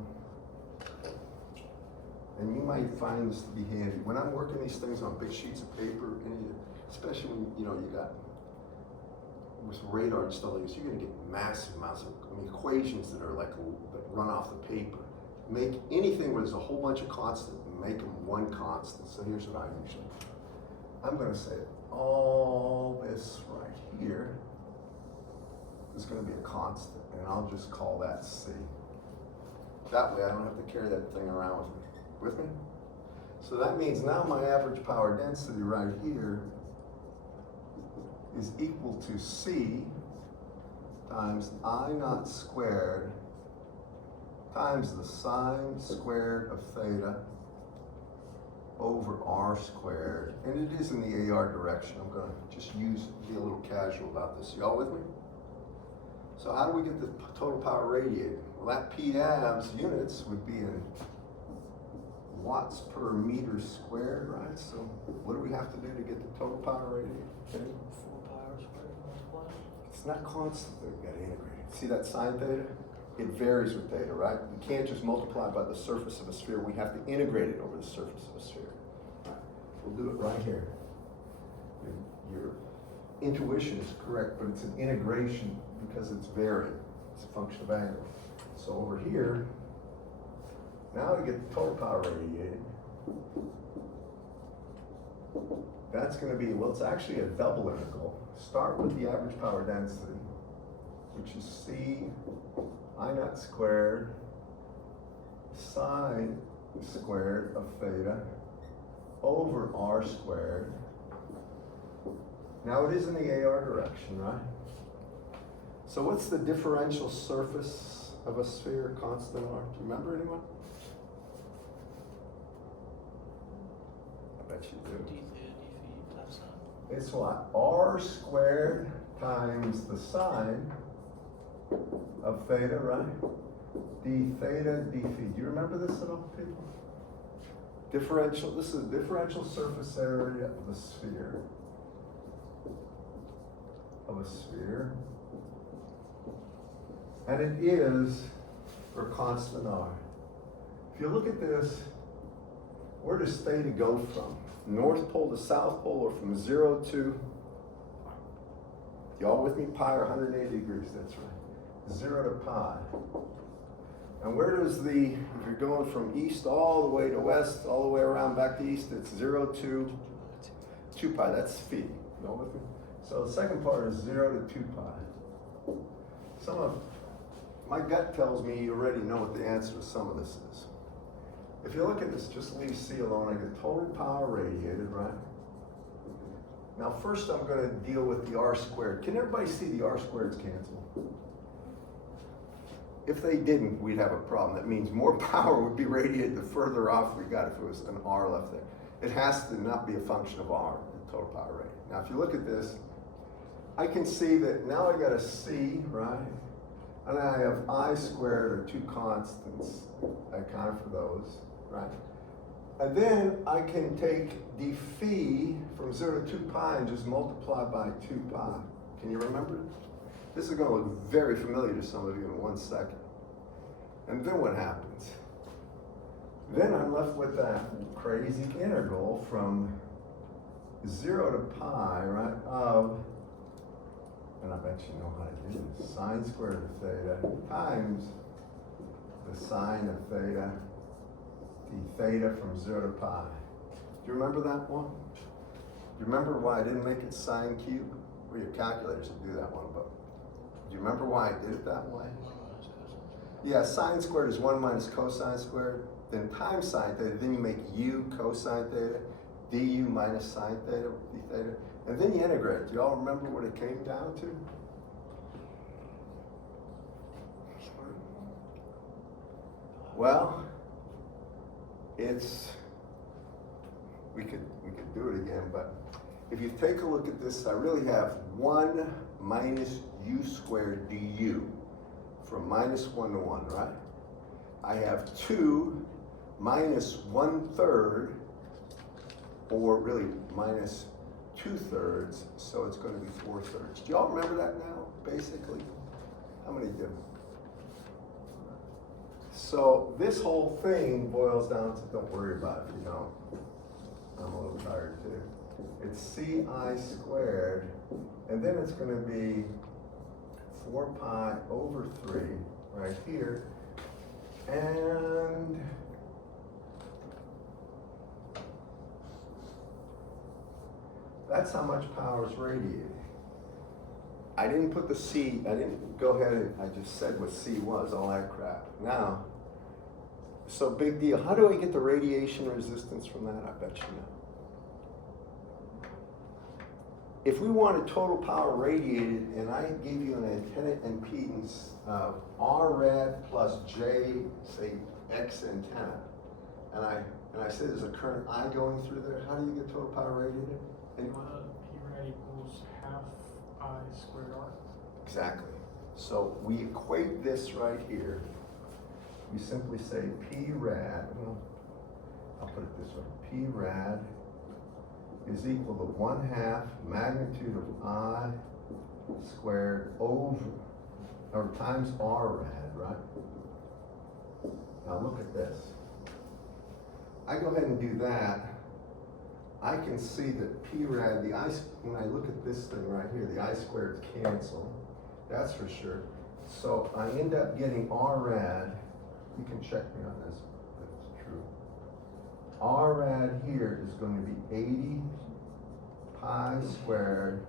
And you might find this to be handy. When I'm working these things on big sheets of paper, especially when, you know, you got, with radar and stuff like this, you're gonna get massive amounts of equations that are like, that run off the paper. Make anything where there's a whole bunch of constant, make them one constant. So here's what I usually do. I'm gonna say all this right here is going to be a constant, and I'll just call that C. That way I don't have to carry that thing around with me. With me? So that means now my average power density right here is equal to C times I naught squared times the sine squared of theta over r squared. And it is in the AR direction. I'm going to just be a little casual about this. Y'all with me? So how do we get the total power radiated? Well, that P avs units would be in watts per meter squared, right? So what do we have to do to get the total power radiated? 4 pi r squared multiplied. It's not constant, we've got to integrate it. See that sine theta? It varies with theta, right? We can't just multiply by the surface of a sphere. We have to integrate it over the surface of a sphere. Right. We'll do it right here. Your intuition is correct, but it's an integration because it's varying. It's a function of angle. So over here, now to get the total power radiated, that's going to be, well, it's actually a double integral. Start with the average power density, which is C I naught squared sine squared of theta over r squared. Now it is in the AR direction, right? So what's the differential surface of a sphere, constant r? Do you remember, anyone? I bet you do. D theta, d phi times sine. It's what? R squared times the sine of theta, right? D theta, d phi. Do you remember this at all, people? Differential, this is differential surface area of a sphere. And it is for constant r. If you look at this, where does theta go from? North pole to south pole, or from 0 to, y'all with me? Pi or 180 degrees, that's right. 0 to pi. And where does if you're going from east all the way to west, all the way around back to east, it's 0 to 2 pi, that's phi. Y'all with me? So the second part is 0 to 2 pi. My gut tells me you already know what the answer to some of this is. If you look at this, just leave C alone, I get total power radiated, right? Now first I'm going to deal with the r squared. Can everybody see the r squareds cancel? if they didn't, we'd have a problem. That means more power would be radiated the further off we got if it was an R left there. It has to not be a function of R, the total power rating. Now, if you look at this, I can see that now I got a C, right? And I have I squared, or two constants. I account for those, right? And then I can take the phi from 0 to 2 pi and just multiply by 2 pi. Can you remember it? This is going to look very familiar to some of you in 1 second. And then what happens? Then I'm left with that crazy integral from 0 to pi, right, of, and I bet you know how to do this, sine squared of theta times the sine of theta, the theta from 0 to pi. Do you remember that one? Do you remember why I didn't make it sine cube? Well, your calculators would do that one, but do you remember why I did it that way? Yeah, sine squared is 1 minus cosine squared, then times sine theta, then you make u cosine theta, du minus sine theta, d theta, and then you integrate. Do you all remember what it came down to? Well, it's, we could do it again, but if you take a look at this, I really have 1 minus u squared du from minus 1 to 1, right? I have 2 minus 1/3, or really minus 2/3, so it's going to be 4/3. Do y'all remember that now, basically? How many do? So this whole thing boils down to, don't worry about it if you don't. I'm a little tired too. It's ci squared, and then it's going to be 4 pi over 3 right here, and that's how much power is radiated. I didn't put the C, I didn't go ahead and I just said what C was, all that crap. Now, so big deal. How do I get the radiation resistance from that? I bet you know. If we want a total power radiated, and I give you an antenna impedance of R rad plus J, say X antenna, and I say there's a current I going through there, how do you get total power radiated? P rad equals half I squared R. Exactly. So we equate this right here. We simply say P rad, well, I'll put it this way, P rad is equal to 1/2 magnitude of I squared over, or times R rad, right? Now look at this. I go ahead and do that. I can see that P rad, the I, when I look at this thing right here, the I squareds cancel, that's for sure. So I end up getting R rad, you can check me on this, if it's true. R rad here is going to be 80 pi squared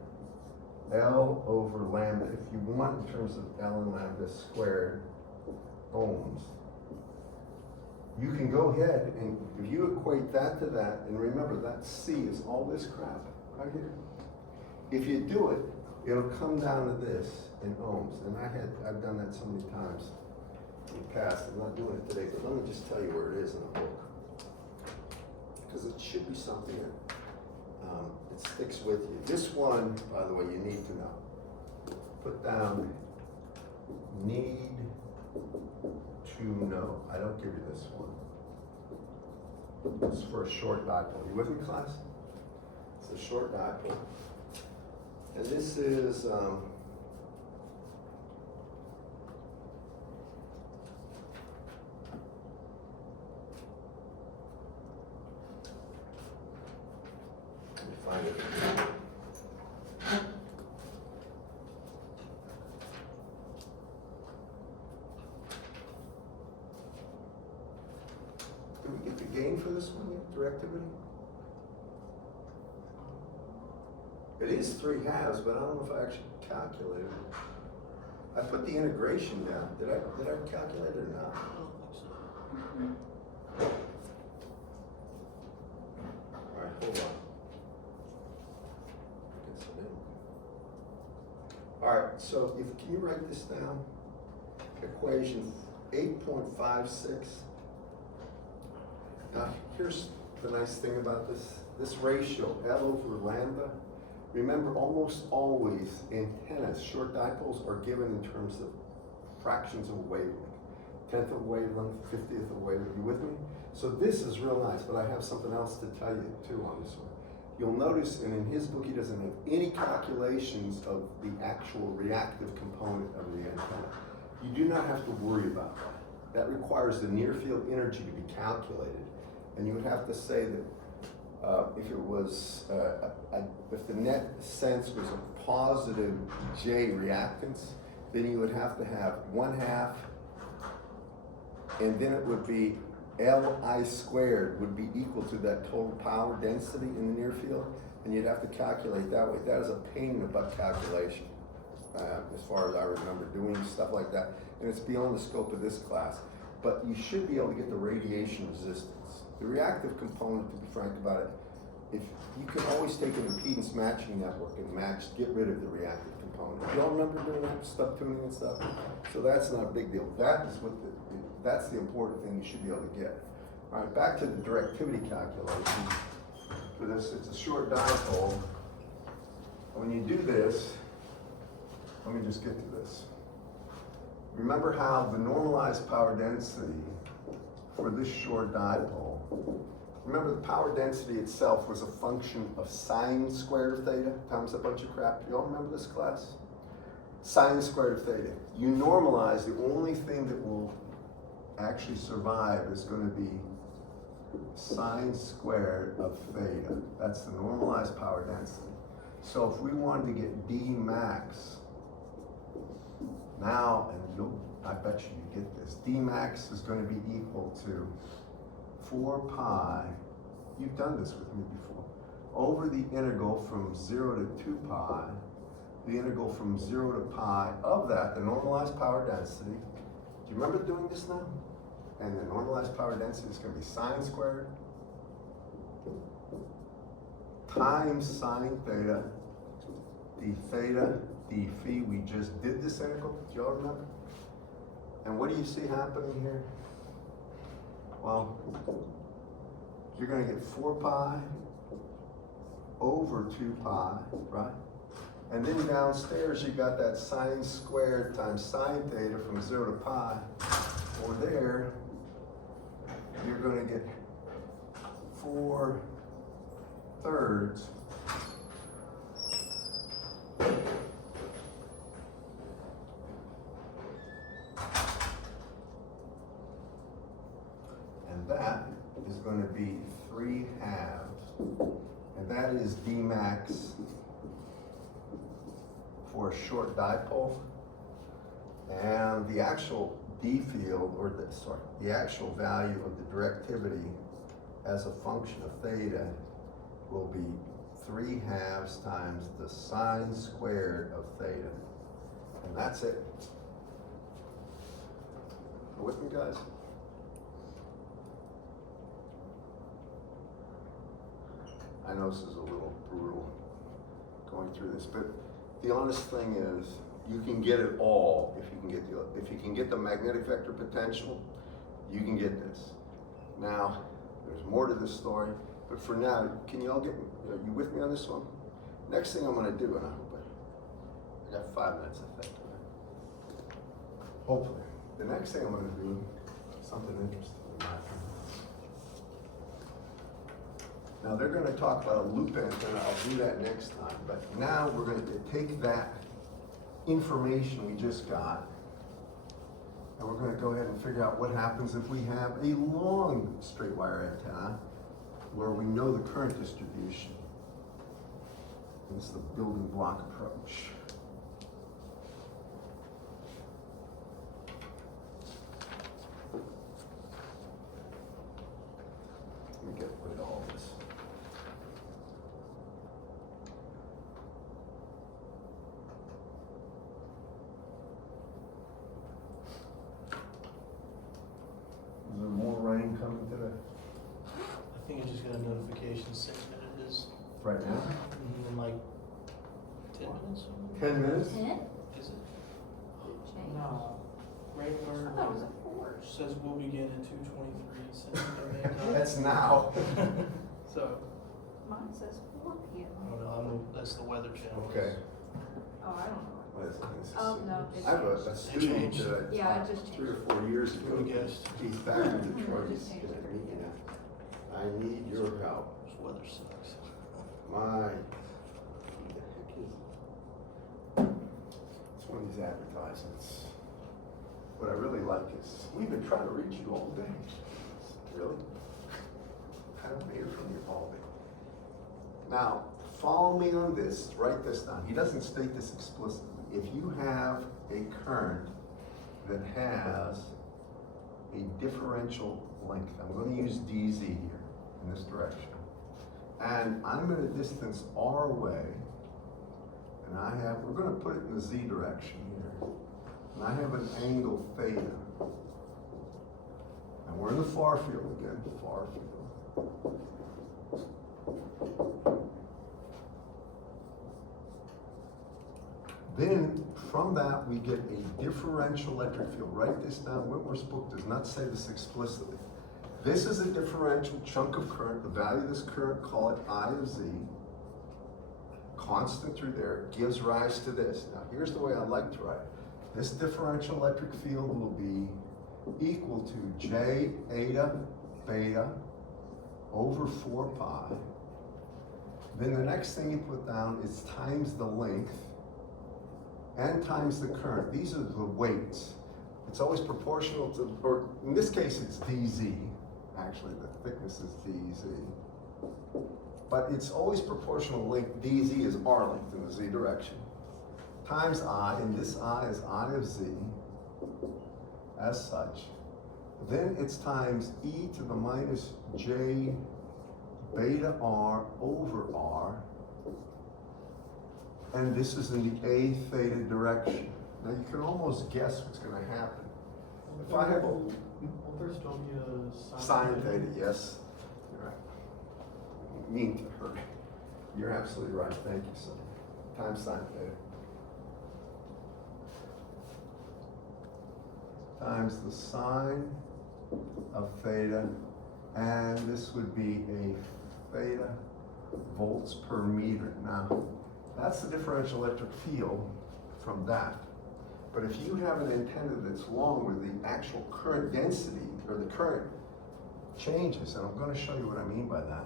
L over lambda, if you want in terms of L and lambda squared ohms. You can go ahead and if you equate that to that, and remember that C is all this crap right here. If you do it, it'll come down to this in ohms. And I've done that so many times in the past. I'm not doing it today, but let me just tell you where it is in the book. Because it should be something that it sticks with you. This one, by the way, you need to know. Put down need to know. I don't give you this one. It's for a short dipole. You with me, class? It's a short dipole. And this is let me find it. Did we get the gain for this one yet? Directivity? It is 3/2, but I don't know if I actually calculated it. I put the integration down. Did I calculate it or not? I don't think so. All right, hold on. I guess I didn't. All right, so can you write this down? equation 8.56. Now, here's the nice thing about this ratio, L over lambda. Remember, almost always antennas, short dipoles, are given in terms of fractions of a wavelength. 10th of a wavelength, 50th of a wavelength. You with me? So this is real nice, but I have something else to tell you too on this one. You'll notice, and in his book, he doesn't have any calculations of the actual reactive component of the antenna. You do not have to worry about that. That requires the near field energy to be calculated. And you would have to say that if it was, if the net sense was a positive J reactance, then you would have to have 1/2, and then it would be Li squared would be equal to that total power density in the near field, and you'd have to calculate that way. That is a pain in the butt calculation, as far as I remember doing stuff like that, and it's beyond the scope of this class. But you should be able to get the radiation resistance. The reactive component, to be frank about it, if you can always take an impedance matching network and get rid of the reactive component. You all remember doing that, stub tuning and stuff? So that's not a big deal. That is what that's the important thing you should be able to get. All right, back to the directivity calculation. For this, it's a short dipole. When you do this, let me just get to this. Remember how the normalized power density for this short dipole, remember the power density itself was a function of sine squared of theta times a bunch of crap. You all remember this class? Sine squared of theta. You normalize, the only thing that will actually survive is going to be sine squared of theta. That's the normalized power density. So if we wanted to get D max, now, and I bet you get this, D max is going to be equal to 4 pi, you've done this with me before, over the integral from 0 to 2 pi, the integral from 0 to pi of that, the normalized power density. Do you remember doing this now? And the normalized power density is going to be sine squared times sine theta, d theta, d phi. We just did this integral. Do y'all remember? And what do you see happening here? Well, you're going to get 4 pi over 2 pi, right? And then downstairs you got that sine squared times sine theta from 0 to pi. Over there, you're going to get 4/3 and that is going to be 3/2, and that is D max for a short dipole, and the actual D field, or the actual value of the directivity as a function of theta will be 3/2 times the sine squared of theta, and that's it. You with me, guys? I know this is a little brutal going through this, but the honest thing is, you can get it all if you can get the magnetic vector potential, you can get this. Now, there's more to this story, but for now, can you all are you with me on this one? Next thing I'm going to do, and I hope I got 5 minutes, I think. Hopefully. The next thing I'm going to do is something interesting in my opinion. Now they're going to talk about a loop antenna. I'll do that next time. But now we're going to take that information we just got, and we're going to go ahead and figure out what happens if we have a long straight wire antenna where we know the current distribution. It's the building block approach. Let me get rid of all this. Is there more rain coming today? I think I just got a notification saying that it is Right now? in like 10 minutes. 10 minutes? 10? Is it? Change. No, Right where I thought it was a 4. says we'll begin in 2:23 Central Daytime. That's now. So, Mine says 4 p.m. I don't know, that's the Weather Channel. Okay. Oh, I don't know. What is it? Oh, no, it I have a changed. student changed. that I Yeah, it taught just 3 or changed. 4 years ago. Who guessed? He's back in Detroit. Just changed He's everything. I need your help. This weather sucks. My, who the heck is it? It's one of these advertisements. What I really like is, we've been trying to reach you all day. Really? I don't hear from you all day. Now, follow me on this, write this down. He doesn't state this explicitly. If you have a current that has a differential length, I'm going to use DZ here in this direction, and I'm at a distance R away, and we're going to put it in the Z direction here, and I have an angle theta. And we're in the far field again, far field. Then, from that, we get a differential electric field. Write this down. Whitmer's book does not say this explicitly. This is a differential chunk of current. The value of this current, call it I of Z, constant through there, gives rise to this. Now, here's the way I like to write it. This differential electric field will be equal to J eta beta over 4 pi. Then the next thing you put down is times the length and times the current. These are the weights. It's always proportional to, or in this case it's dz. Actually, the thickness is dz. But it's always proportional length. dz is r length in the z direction. Times I, and this I is I of z, as such. Then it's times e to the minus j beta r over r. And this is in the a theta direction. Now you can almost guess what's going to happen. If I have a Well, there's still be a sine theta, yes, you're right. Mean to hurt. You're absolutely right. Thank you, son. Times sine theta. Times the sine of theta, and this would be a theta volts per meter. Now, that's the differential electric field from that. But if you have an antenna that's long where the actual current density or the current changes, and I'm going to show you what I mean by that.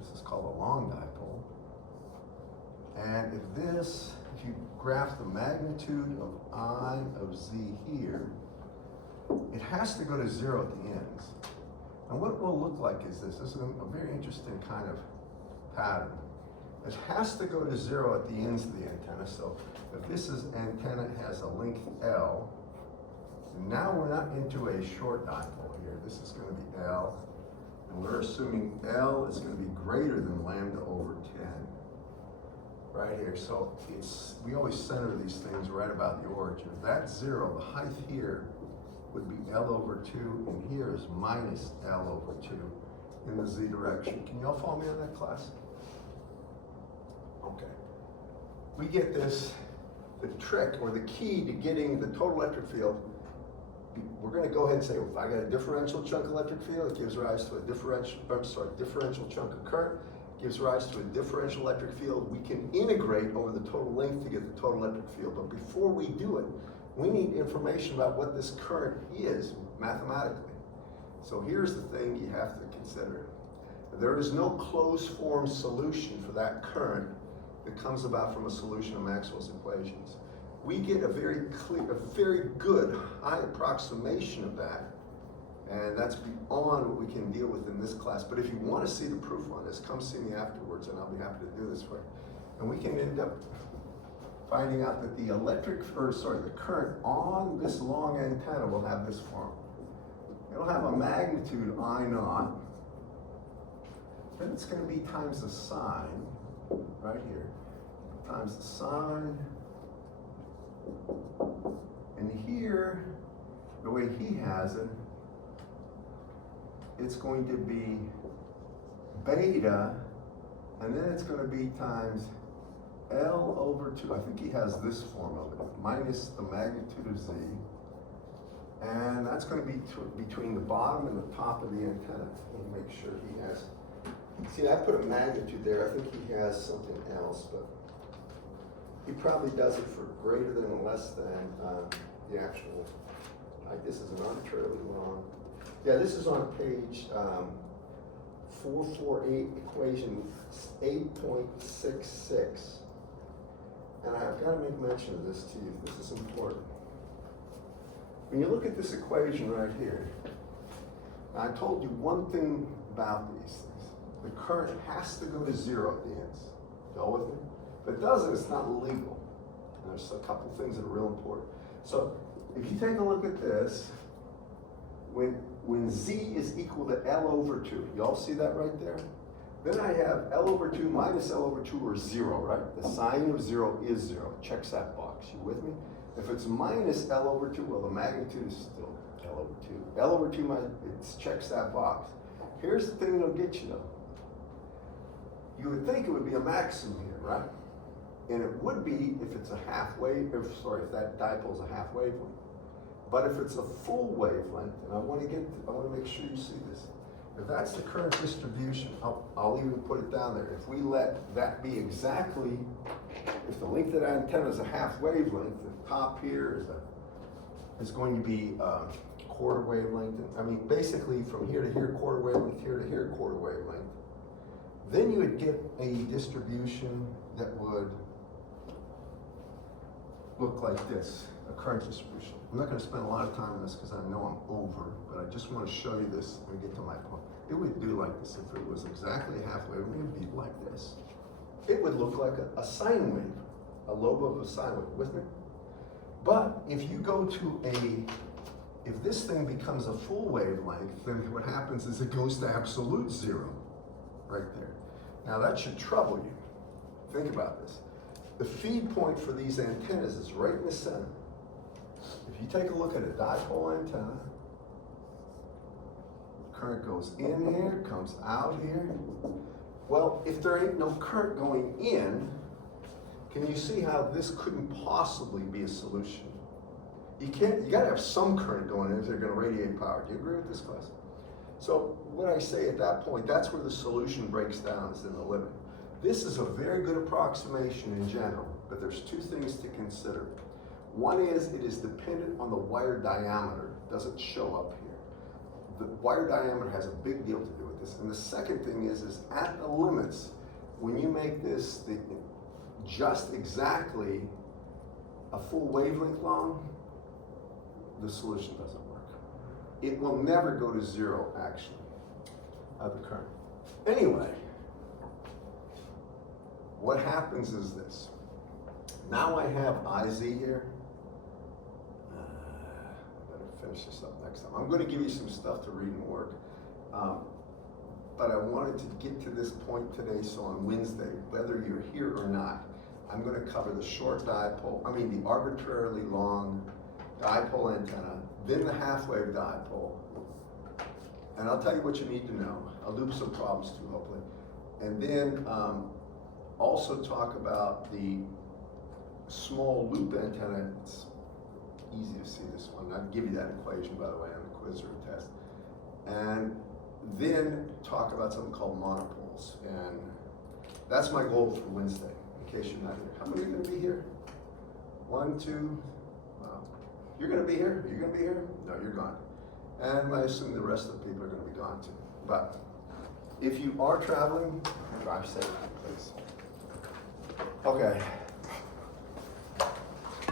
This is called a long dipole. And if you graph the magnitude of I of Z here, it has to go to 0 at the ends. And what it will look like is this. This is a very interesting kind of pattern. It has to go to 0 at the ends of the antenna. So if this is antenna has a length L, now we're not into a short dipole here. This is going to be L, and we're assuming L is going to be greater than lambda over 10. Right here. So we always center these things right about the origin. That's 0. The height here would be L over 2, and here is minus L over 2 in the Z direction. Can y'all follow me on that, class? Okay. We get this, the trick or the key to getting the total electric field. We're going to go ahead and say, if I got a differential chunk of electric field, it gives rise to a differential chunk of current, gives rise to a differential electric field. We can integrate over the total length to get the total electric field. But before we do it, we need information about what this current is mathematically. So here's the thing you have to consider. There is no closed form solution for that current that comes about from a solution of Maxwell's equations. We get a very clear, a very good high approximation of that, and that's beyond what we can deal with in this class. But if you want to see the proof on this, come see me afterwards, and I'll be happy to do this for you. And we can end up finding out that the the current on this long antenna will have this form. It'll have a magnitude I naught. Then it's going to be times the sine, right here, times the sine. And here, the way he has it, it's going to be beta, and then it's going to be times L over 2. I think he has this form of it, minus the magnitude of Z, And that's going to be between the bottom and the top of the antenna. Let me make sure he has, see, I put a magnitude there. I think he has something else, but he probably does it for greater than and less than the actual, this is an arbitrarily long. Yeah, this is on page 448, equation 8.66. And I've got to make mention of this to you. This is important. When you look at this equation right here, I told you one thing about these things. The current has to go to zero at the ends. Y'all with me? If it doesn't, it's not legal. And there's a couple things that are real important. So if you take a look at this, when Z is equal to L over 2, y'all see that right there? Then I have L over 2 minus L over 2 or 0, right? The sign of 0 is 0. Checks that box. You with me? If it's minus L over 2, well, the magnitude is still L over 2. L over 2, it checks that box. Here's the thing that'll get you though. You would think it would be a maximum here, right? And it would be if it's a if that dipole is a half wavelength. But if it's a full wavelength, and I want to make sure you see this. If that's the current distribution, I'll even put it down there. If we let that be exactly, if the length of that antenna is a half wavelength, the top here is going to be quarter wavelength. I mean, basically from here to here, quarter wavelength, here to here, quarter wavelength. Then you would get a distribution that would look like this, a current distribution. I'm not going to spend a lot of time on this because I know I'm over, but I just want to show you this and get to my point. It would do like this. If it was exactly halfway, it would be like this. It would look like a sine wave, a lobe of a sine wave, with me? But if you go to if this thing becomes a full wavelength, then what happens is it goes to absolute 0, right there. Now that should trouble you. Think about this. The feed point for these antennas is right in the center. If you take a look at a dipole antenna, current goes in here, comes out here. Well, if there ain't no current going in, can you see how this couldn't possibly be a solution? You gotta have some current going in if they're gonna radiate power. Do you agree with this, class? So what I say at that point, that's where the solution breaks down, is in the limit. This is a very good approximation in general, but there's two things to consider. One is it is dependent on the wire diameter. It doesn't show up here. The wire diameter has a big deal to do with this. And the second thing is at the limits, when you make this just exactly a full wavelength long, the solution doesn't work. It will never go to 0, actually, of the current. Anyway, what happens is this. Now I have IZ here. I better finish this up next time. I'm going to give you some stuff to read and work. But I wanted to get to this point today, so on Wednesday, whether you're here or not, I'm going to cover the short dipole, the arbitrarily long dipole antenna, then the half-wave dipole. And I'll tell you what you need to know. I'll do some problems too, hopefully. And then also talk about the small loop antenna. It's easy to see this one. I'll give you that equation, by the way, on the quiz or test. And then talk about something called monopoles. And that's my goal for Wednesday, in case you're not here. How many are going to be here? 1, 2, wow. You're going to be here? You're going to be here? No, you're gone. And I assume the rest of the people are going to be gone too. But if you are traveling, drive safe, please. Okay.